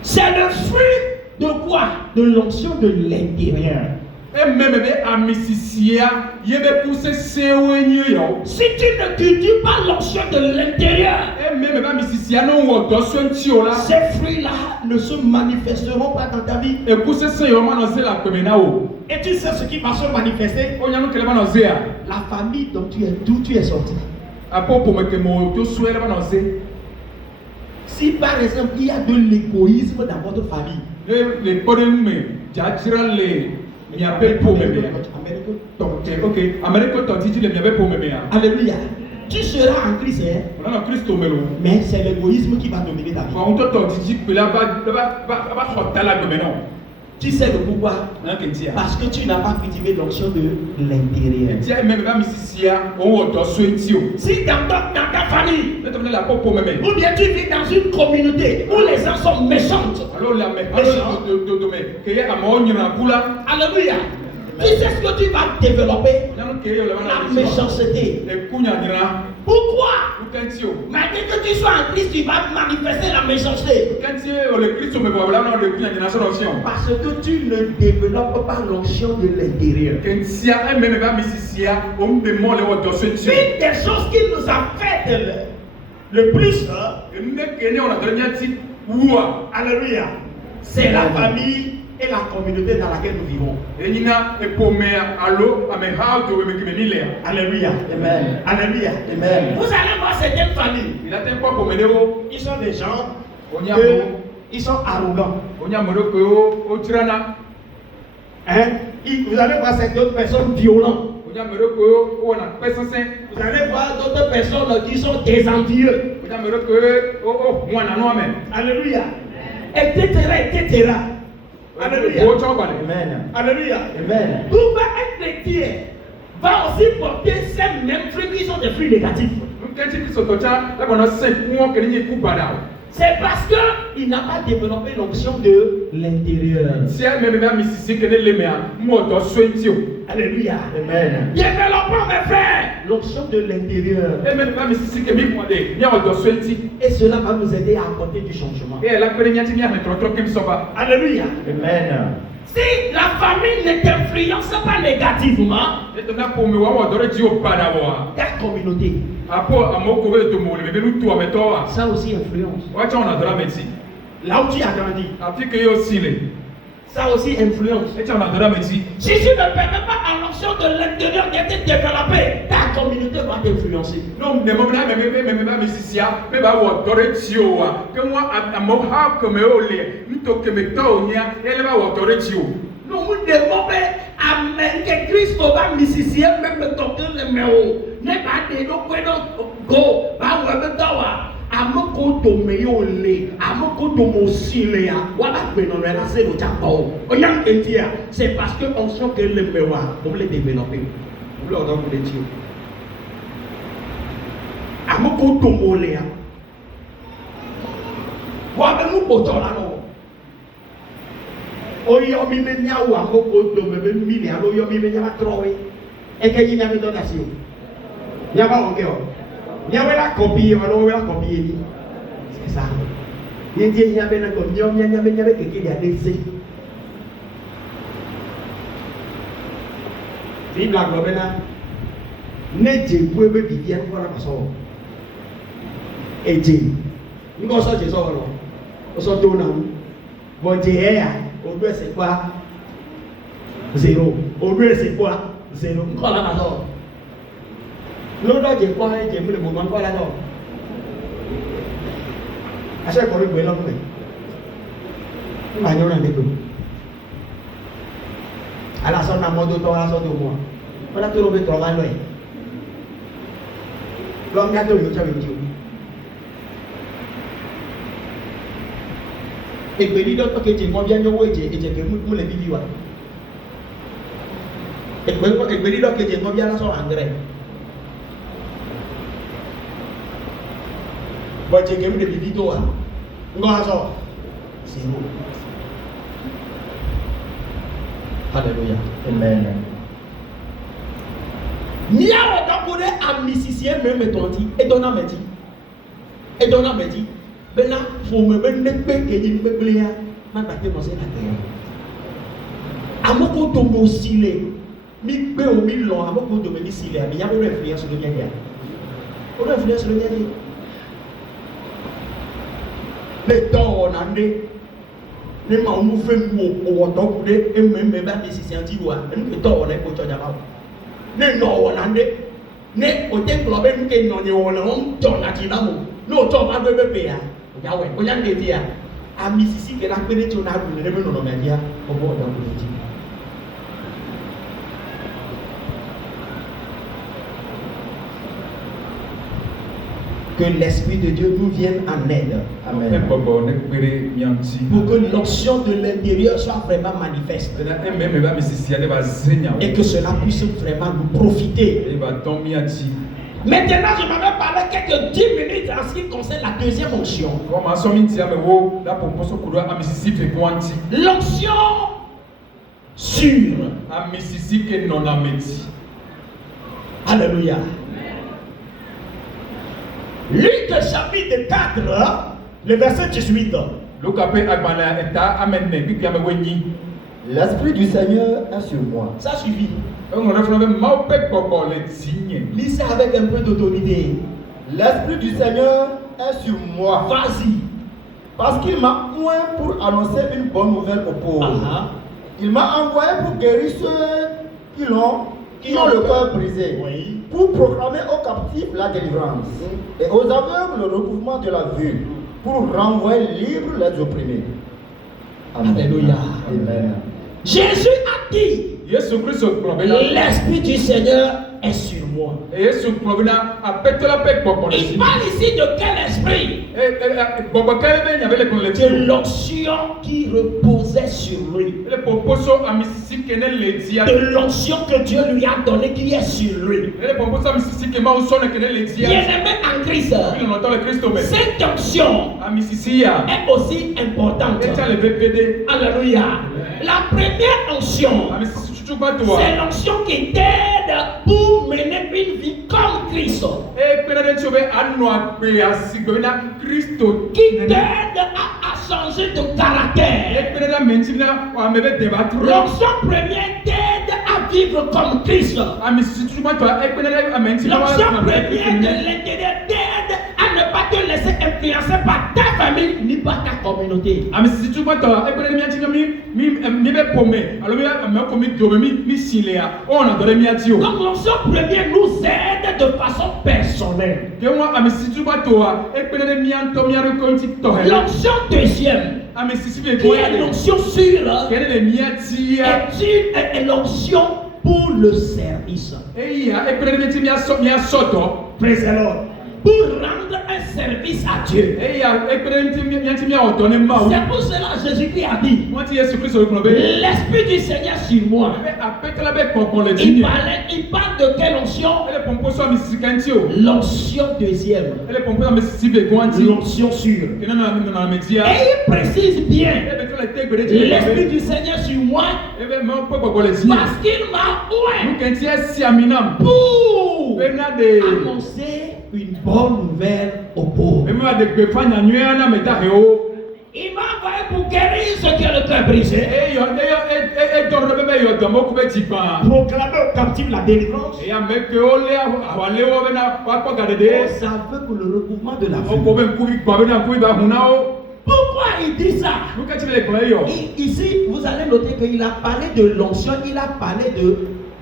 C'est le fruit de quoi? De l'onction de l'intérieur. Si tu ne cultives pas l'onction de l'intérieur, ces fruits-là ne se manifesteront pas dans ta vie. Et tu sais ce qui va se manifester? La famille d'où tu es sorti. Si par exemple il y a de l'égoïsme dans votre famille, alléluia, tu seras en Christ, mais c'est l'égoïsme qui va dominer ta vie. Tu sais le pourquoi? Parce que tu n'as pas cultivé l'onction de l'intérieur. Si dans ta famille, ou bien tu vis dans une communauté où les gens sont méchantes, alléluia, tu sais ce que tu vas développer? La méchanceté. Pourquoi? Maintenant que tu sois en Christ, tu vas manifester la méchanceté. Parce que tu ne développes pas l'onction de l'intérieur. Une des choses qui nous a fait le plus, alléluia, c'est la famille et la communauté dans laquelle nous vivons. Alléluia. Amen. Alléluia. Amen. Vous allez voir certaines familles. Ils sont des gens, ils sont arrogants. Hein? Vous allez voir certaines personnes violentes. Vous allez voir d'autres personnes qui sont désenvieux. Alléluia. Etc. Alléluia. Amen. Alléluia. Amen. Pourquoi un chrétien va aussi porter ces mêmes fruits qui sont des fruits négatifs? C'est parce qu'il n'a pas développé l'onction de l'intérieur. Alléluia. Amen. Développons, mes frères, l'onction de l'intérieur. Et cela va nous aider à apporter du changement. Alléluia. Amen. Si la famille ne t'influence pas négativement, ta communauté, ça aussi influence. Là où tu as grandi, ça aussi influence. Si tu ne permets pas à l'onction de l'intérieur d'être développée, ta communauté va t'influencer. Nous nous devons amener que Christ va musicien même toquer le méo. N'est pas de nous go, amoko to meyole, amoko to mosile, wala benon la c'est le Japon. Oyang entia, c'est parce que on sent que le mewa, on les développer. Vous l'avez entendu dire. Amoko to molea. Wa be mu botola no. Oyo mi menya wa amoko to me mi alo yo mi menya trowe. E ke yinya mi donation. Nyaba okeo. C'est ça. Il dit il y a bien un comme il y a quelqu'un qui a laissé. C'est la globale. N'est-ce pas que Viviane pour la façon. Et Dieu, nous on sort de ça alors. On sort de là. Bon Dieu, au lieu c'est quoi? 0. Au lieu c'est quoi? 0. Quand la façon. L'autre j'ai pas j'ai mis le moment quoi là non. À chaque fois le là mais. Il m'a donné un peu. À la sorte de mode toi à la sorte de moi. On a trouvé trop mal loin. L'homme a trouvé ça avec Dieu. Et puis il dit que tu m'as bien joué et tu peux me le vivre. Et puis il dit que tu m'as bien la sorte André. Bon, j'ai gagné des vidéos. Non, ça. C'est bon. Alléluia. Amen. Nia o tapone a musicien même tonti et donna me dit. Et donna me dit. Bena faut me benner que dit me bléa. Ma tête mo c'est la terre. Amoko tombo stylé. mi gbé omi lọ àbọ̀kù domini sílẹ̀ àbí yàgò rẹ̀ influence ló yẹ díẹ̀ ó rẹ̀ influence ló yẹ díẹ̀ lè tọ́ ọ̀nà ndé ní ma ń fẹ́ mu ọ̀wọ̀tọ́ kú dé ẹ̀mẹ̀mẹ̀ bá mi sisi àti wà ẹnu lè tọ́ ọ̀nà ẹ̀kọ́ ìjọba wà ní nọ ọ̀nà ndé ní òtẹ́ nkùlọ̀ bẹ́ẹ̀ nké nọ ní ọ̀nà wọn tọ̀ nàkì náà mọ̀ ní òtọ́ ọ̀nà bẹ́ẹ̀ bẹ́ẹ̀ yà ọ̀yàwó ẹ̀ ọ̀yà ndé bíyà àmì sisi kẹlẹ́ akpẹ́rẹ́ tí o náà dùn ní ẹ̀mẹ̀ nọ̀nọ̀ mẹ́bíà ọ̀bọ̀ ọ̀dà kúlẹ̀ jì. Que l'Esprit de Dieu nous vienne en aide. Amen. Pour que l'onction de l'intérieur soit vraiment manifeste. Et que cela puisse vraiment nous profiter. Maintenant, je m'avais parlé quelques 10 minutes en ce qui concerne la deuxième onction. L'onction sûre. Alléluia. Luc chapitre 4, le verset 18. L'Esprit du Seigneur est sur moi. Ça suffit. Lisez avec un peu d'autorité. L'Esprit du Seigneur est sur moi. Vas-y. Parce qu'il m'a oint pour annoncer une bonne nouvelle aux pauvres. Il m'a envoyé pour guérir ceux qui ont le cœur brisé. Oui. Pour proclamer aux captifs la délivrance et aux aveugles le recouvrement de la vue, pour renvoyer libres les opprimés. Amen. Alléluia. Amen. Jésus a dit, l'Esprit du Seigneur est sur moi. Il parle ici de quel esprit? De l'onction qui reposait sur lui. De l'onction que Dieu lui a donnée qui est sur lui. Bien-aimé en Christ, cette onction est aussi importante. Alléluia. La première onction, c'est l'onction qui t'aide pour mener une vie comme Christ. Qui t'aide à changer de caractère. L'onction première t'aide à vivre comme Christ. L'onction première de l'intérieur t'aide à ne pas te laisser influencer par ta famille ni par ta communauté. Donc l'onction première nous aide de façon personnelle. L'onction deuxième, qui est l'onction sûre, est l'onction pour le service. Praise the Lord. Pour rendre un service à Dieu. C'est pour cela que Jésus-Christ a dit, l'Esprit du Seigneur sur moi. Il parle de quelle onction? L'onction deuxième. L'onction sûre. Et il précise bien, l'Esprit du Seigneur sur moi, parce qu'il m'a oint pour annoncer une bonne nouvelle aux pauvres. Il m'a envoyé pour guérir ceux qui ont le cœur brisé. Proclamer aux captifs la délivrance. Aux aveugles pour le recouvrement de la vue. Pourquoi il dit ça? Ici, vous allez noter qu'il a parlé de l'onction, il a parlé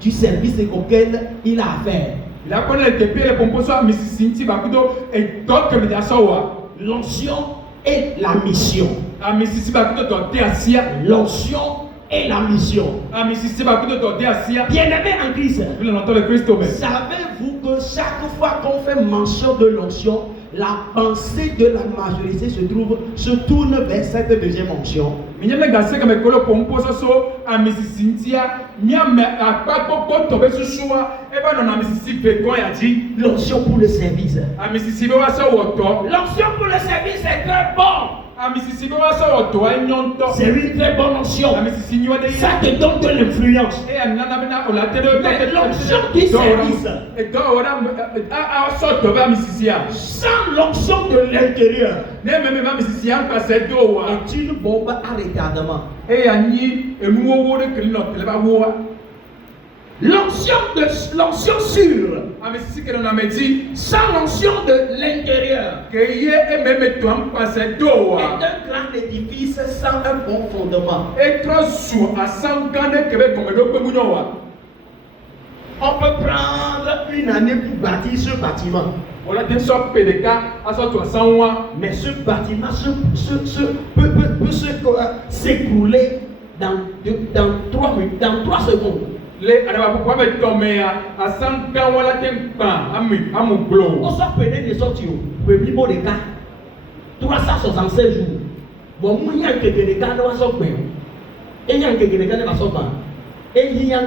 du service auquel il a affaire. L'onction et la mission. L'onction et la mission. Bien-aimé en Christ, savez-vous que chaque fois qu'on fait mention de l'onction, la pensée de la majorité se tourne vers cette deuxième onction. L'onction pour le service. L'onction pour le service est très bon. C'est une très bonne onction. Ça te donne de l'influence. Mais l'onction du service, sans l'onction de l'intérieur, est une bombe à retardement. L'onction sûre, sans l'onction de l'intérieur, est un grand édifice sans un bon fondement. On peut prendre une année pour bâtir ce bâtiment. Mais ce bâtiment peut s'écrouler dans 3 minutes, dans 3 secondes. On s'en prenait des sorties. Le niveau des cas, 367 jours. Bon, moi, il y a quelques cas qui sont sortis. Et il y a quelques cas qui sont sortis. Et il y a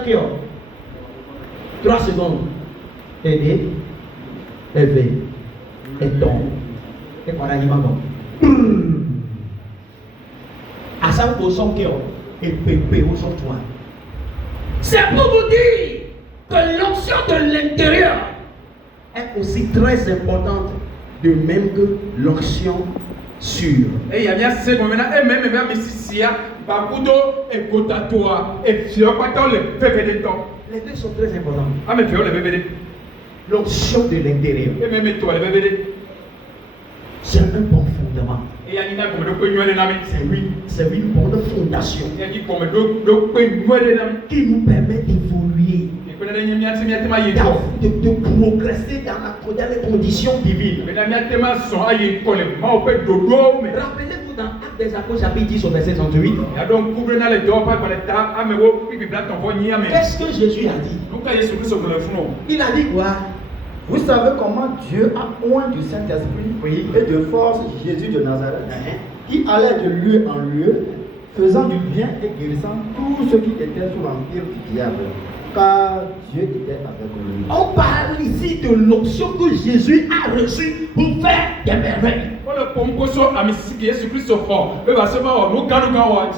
3 secondes. Aider, élever, et tombe. Et voilà, il va bon. À 100% qui ont et pépé au toi. C'est pour vous dire que l'onction de l'intérieur est aussi très importante, de même que l'onction sûre. Et il y a bien ce moment-là, et même les deux sont très importants. L'onction de l'intérieur, c'est un bon fondement. C'est une bonne fondation qui nous permet d'évoluer, de progresser dans les conditions divines. Rappelez-vous dans Actes des Apôtres chapitre 10 au verset 38. Qu'est-ce que Jésus a dit? Il a dit quoi? Vous savez comment Dieu a oint du Saint-Esprit et de force Jésus de Nazareth, qui allait de lieu en lieu, faisant du bien et guérissant tous ceux qui étaient sous l'empire du diable, car Dieu était avec lui. On parle ici de l'onction que Jésus a reçue pour faire des merveilles.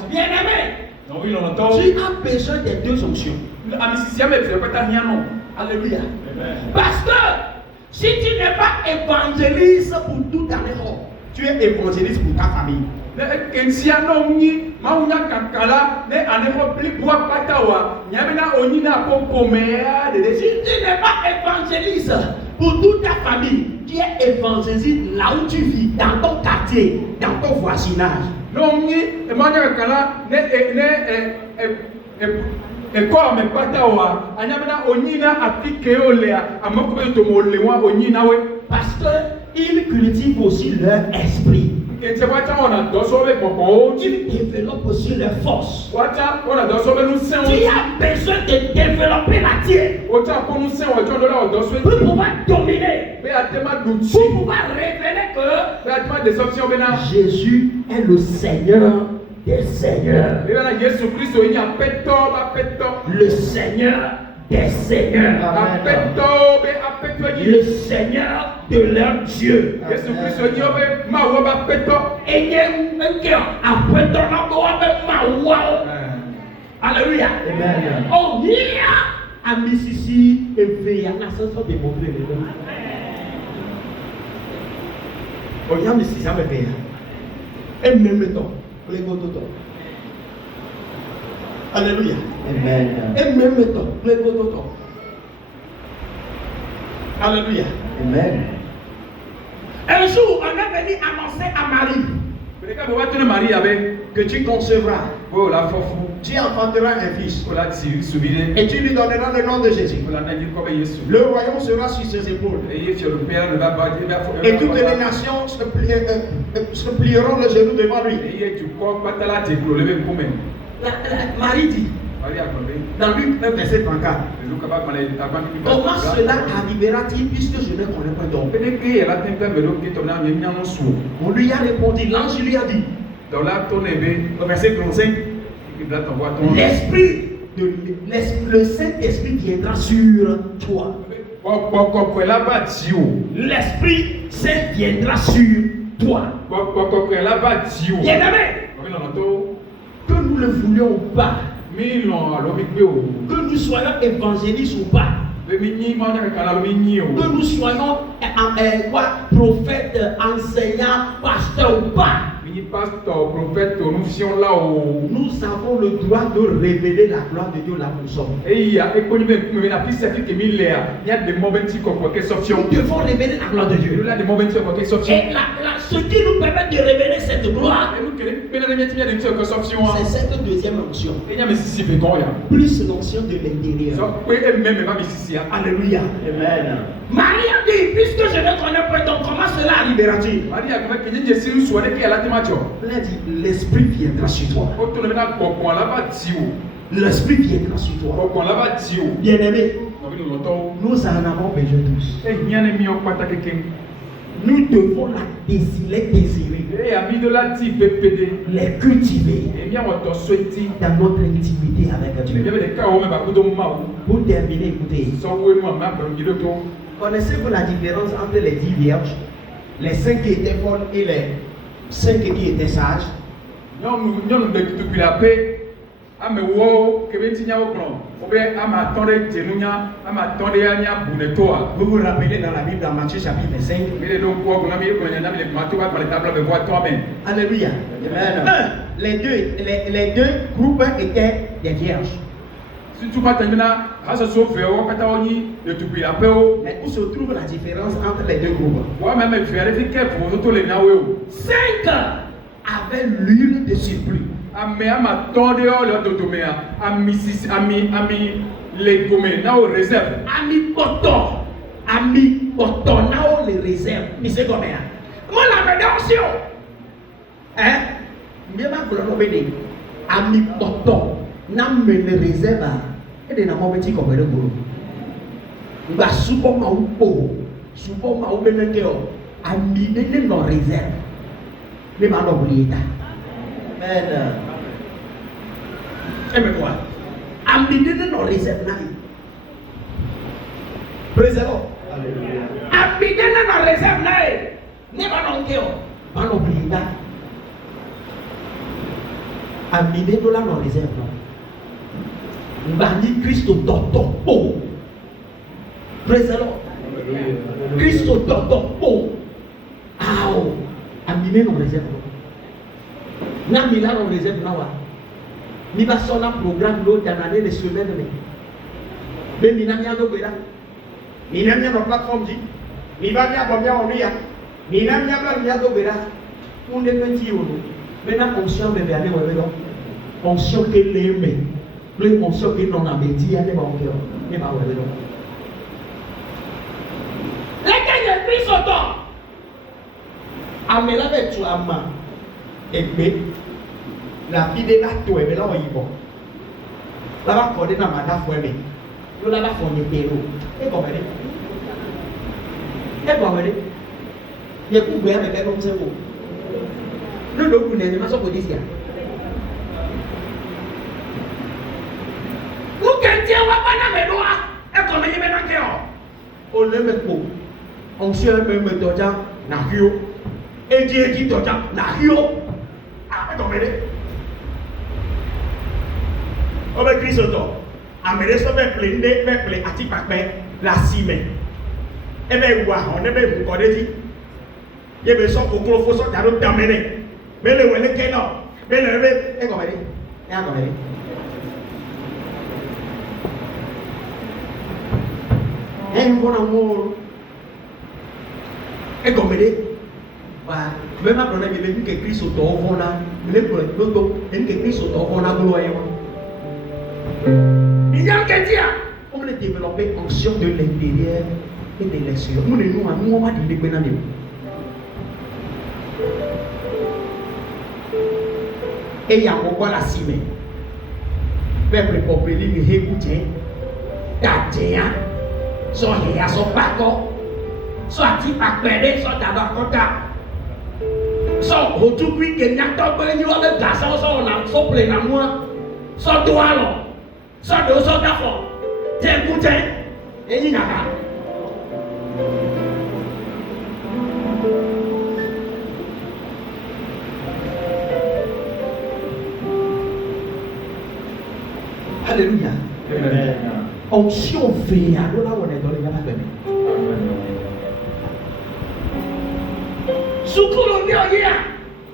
Bien-aimé, tu as besoin des deux onctions. Alléluia. Parce que si tu n'es pas évangéliste pour toute ta maison, tu es évangéliste pour ta famille. Si tu n'es pas évangéliste pour toute ta famille, tu es évangéliste là où tu vis, dans ton quartier, dans ton voisinage. Parce qu'ils cultivent aussi leur esprit. Ils développent aussi leur force. Tu as besoin de développer la tienne pour pouvoir dominer, pour pouvoir révéler que Jésus est le Seigneur des Seigneurs, le Seigneur des Seigneurs, le Seigneur de leur Dieu. Alléluia. Oh, yeah. À Mississippi et Véa, la sensation de montrer les deux. Oh, il y a Mississippi et Véa. Et même temps. Alléluia. Amen. Et même temps. Alléluia. Amen. Un jour, on est venu annoncer à Marie que tu concevras, tu enfanteras un fils et tu lui donneras le nom de Jésus. Le royaume sera sur ses épaules et toutes les nations se plieront le genou devant lui. Marie dit dans Luc 1 verset 34, comment cela arrivera-t-il puisque je ne connais pas d'homme? On lui a répondu, l'ange lui a dit au verset 35, le Saint-Esprit viendra sur toi. L'Esprit Saint viendra sur toi. Bien-aimé, que nous le voulions ou pas, que nous soyons évangélistes ou pas, que nous soyons prophète, enseignant, pasteur ou pas. Pasteur, prophète, nous là-haut. Nous avons le droit de révéler la gloire de Dieu là où nous sommes. Il y a des moments nous devons révéler la gloire de Dieu. Et ce qui nous permet de révéler cette gloire, c'est cette deuxième onction. Plus l'onction de l'intérieur. Alléluia. Amen. Marie a dit, puisque je ne connais pas, donc comment cela arrivera-t-il? Elle a dit, l'esprit viendra sur toi. L'esprit viendra sur toi. Bien-aimé, nous en avons besoin tous. Nous devons la désirer, les cultiver dans notre intimité avec Dieu. Pour terminer, écoutez. Connaissez-vous la différence entre les 10 vierges, les 5 qui étaient folles et les 5 qui étaient sages? Vous vous rappelez dans la Bible, dans Matthieu chapitre 5? Alléluia. Les deux groupes étaient des vierges. Mais où se trouve la différence entre les deux groupes? 5 avaient l'huile de surplus. Les réserves. Mais c'est combien? Moi la rédemption. Hein? Bien ma gloire béni. Ami poto. Nam me les réserves. Et de na mo beti ko bere guru. Ba subo ma upo. Subo ma ubeneke o. Ami de no réserve. Les ma no blieta. Amen. Amen quoi? Ami de no réserve na. Praise the Lord. Alléluia. Ami de no réserve na. Ne ba no nke o. Ba no blieta. Ami de no la no réserve na. Bani Christo Totopo. Praise the Lord. Christo Totopo. Aou. Amine non réserve. Na mila non réserve na wa. Mi va sur un programme l'autre dans l'année de semaine. Mais mi na mi ando bela. Mi na mi ando plateforme dit. Mi va mi abo mi onia. Mi na mi abo mi ando bela. On est petit ou non. Maintenant onction bébé aller ouais non. Onction que l'aimé. Les onction que non a métier aller ba onction. Ne ba ouais non. Les gars de Christ autant. Amela be tu ama. Egbe. La vie de la toi mais là on y va. Là va coder na mata fo eme. Yo là va fo ni pero. E ko mere. E ko mere. Ye ku gbe ame be ko se wo. No do ku ne ma so ko disia. Ku ke tie wa ba na me do a. E ko me ni me na ke o. O le me ko. On se me doja na hio. Eji doja na hio. Ah, e ko mere. Obe Kristo to amere so be ple ati pape la sime ebe wa ho ne be ko deji ye be so kokoro fo so daro damene be le wele ke no be le be e ko mere e ko mere e ngona mo e ko mere wa me ma prona be be ke Kristo to ho na le ko to en ke Kristo to ho na glo ayo. Il y a quelqu'un qui on veut développer onction de l'intérieur et de l'extérieur. Nous on va dire que nous et il y a encore la cime. Peuple populaire ni écouter. Tatia. Son ya son bako. Soit ti apere soit d'abord contact. Son retour qui que n'a pas besoin de garçon son na so plein na moi. Son doigt là. So do so dafo ten kuten eyi naka Alléluia. Amen. Onction fait alors là on est dans les gars.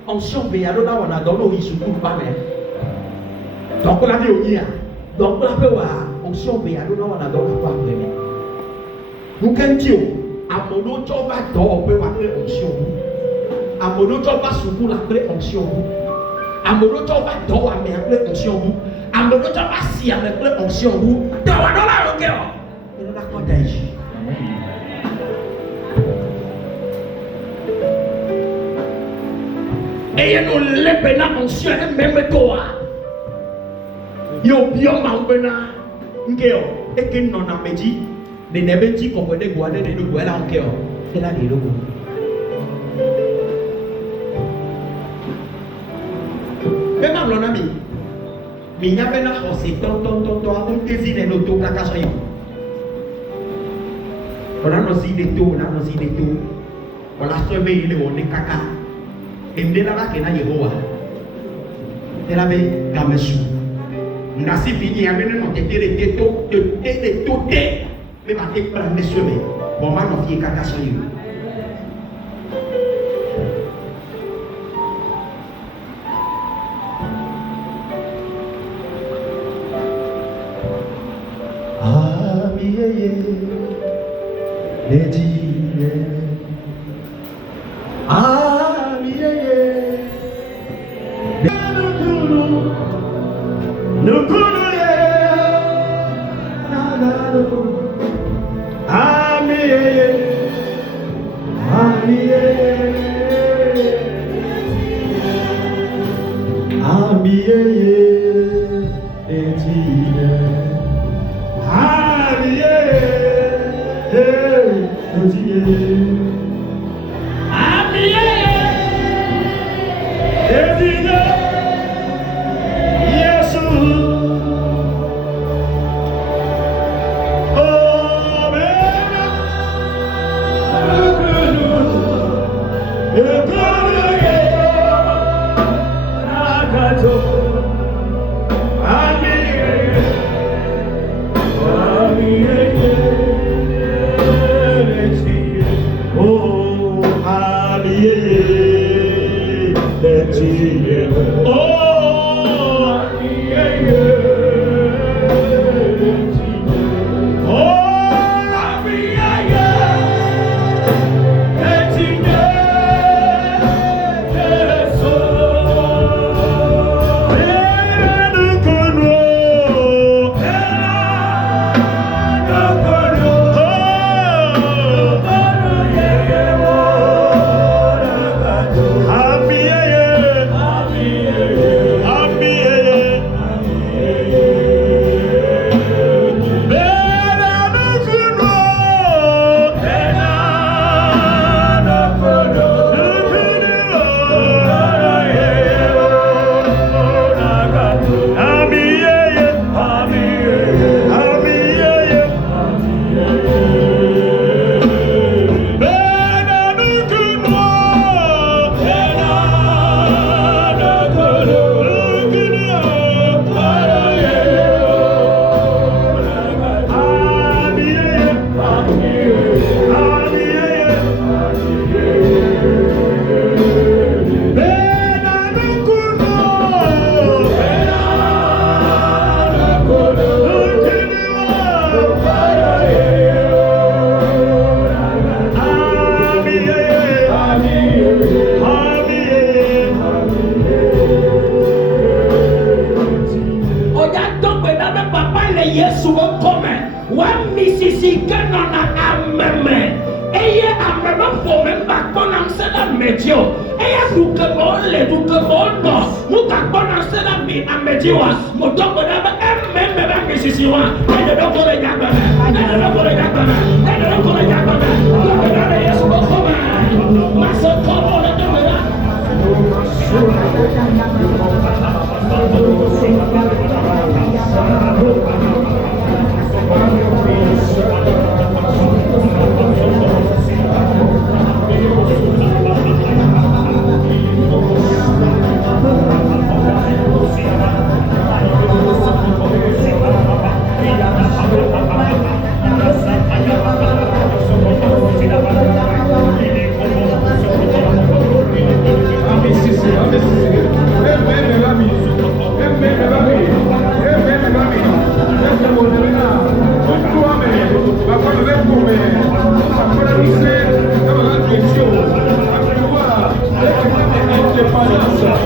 onction béado là on a dans nos vies pas mais donc la vie au nia donc la peu onction béado là on a dans pas mais nous quand Dieu amono to va do pe wa pe onction amono to va suku la pe onction amono to va do wa me pe onction amono to va si ame pe onction do wa do la o ke o no la ko dai et nous les na onction même toi yo bio ma bena ngeo e ke no na meji de nebeti ko de guade de do la ngeo e la de do be ma lo na mi nya bena ho se ton un tezi de no to ka so yi ona no si de to ona so be ile o ne kaka endela la ke na Yehowa ela be gamesu ndasi fini amene no tetere teto te tote me ba te prendre semaine bon ma no fi kaka so yi Indépendance,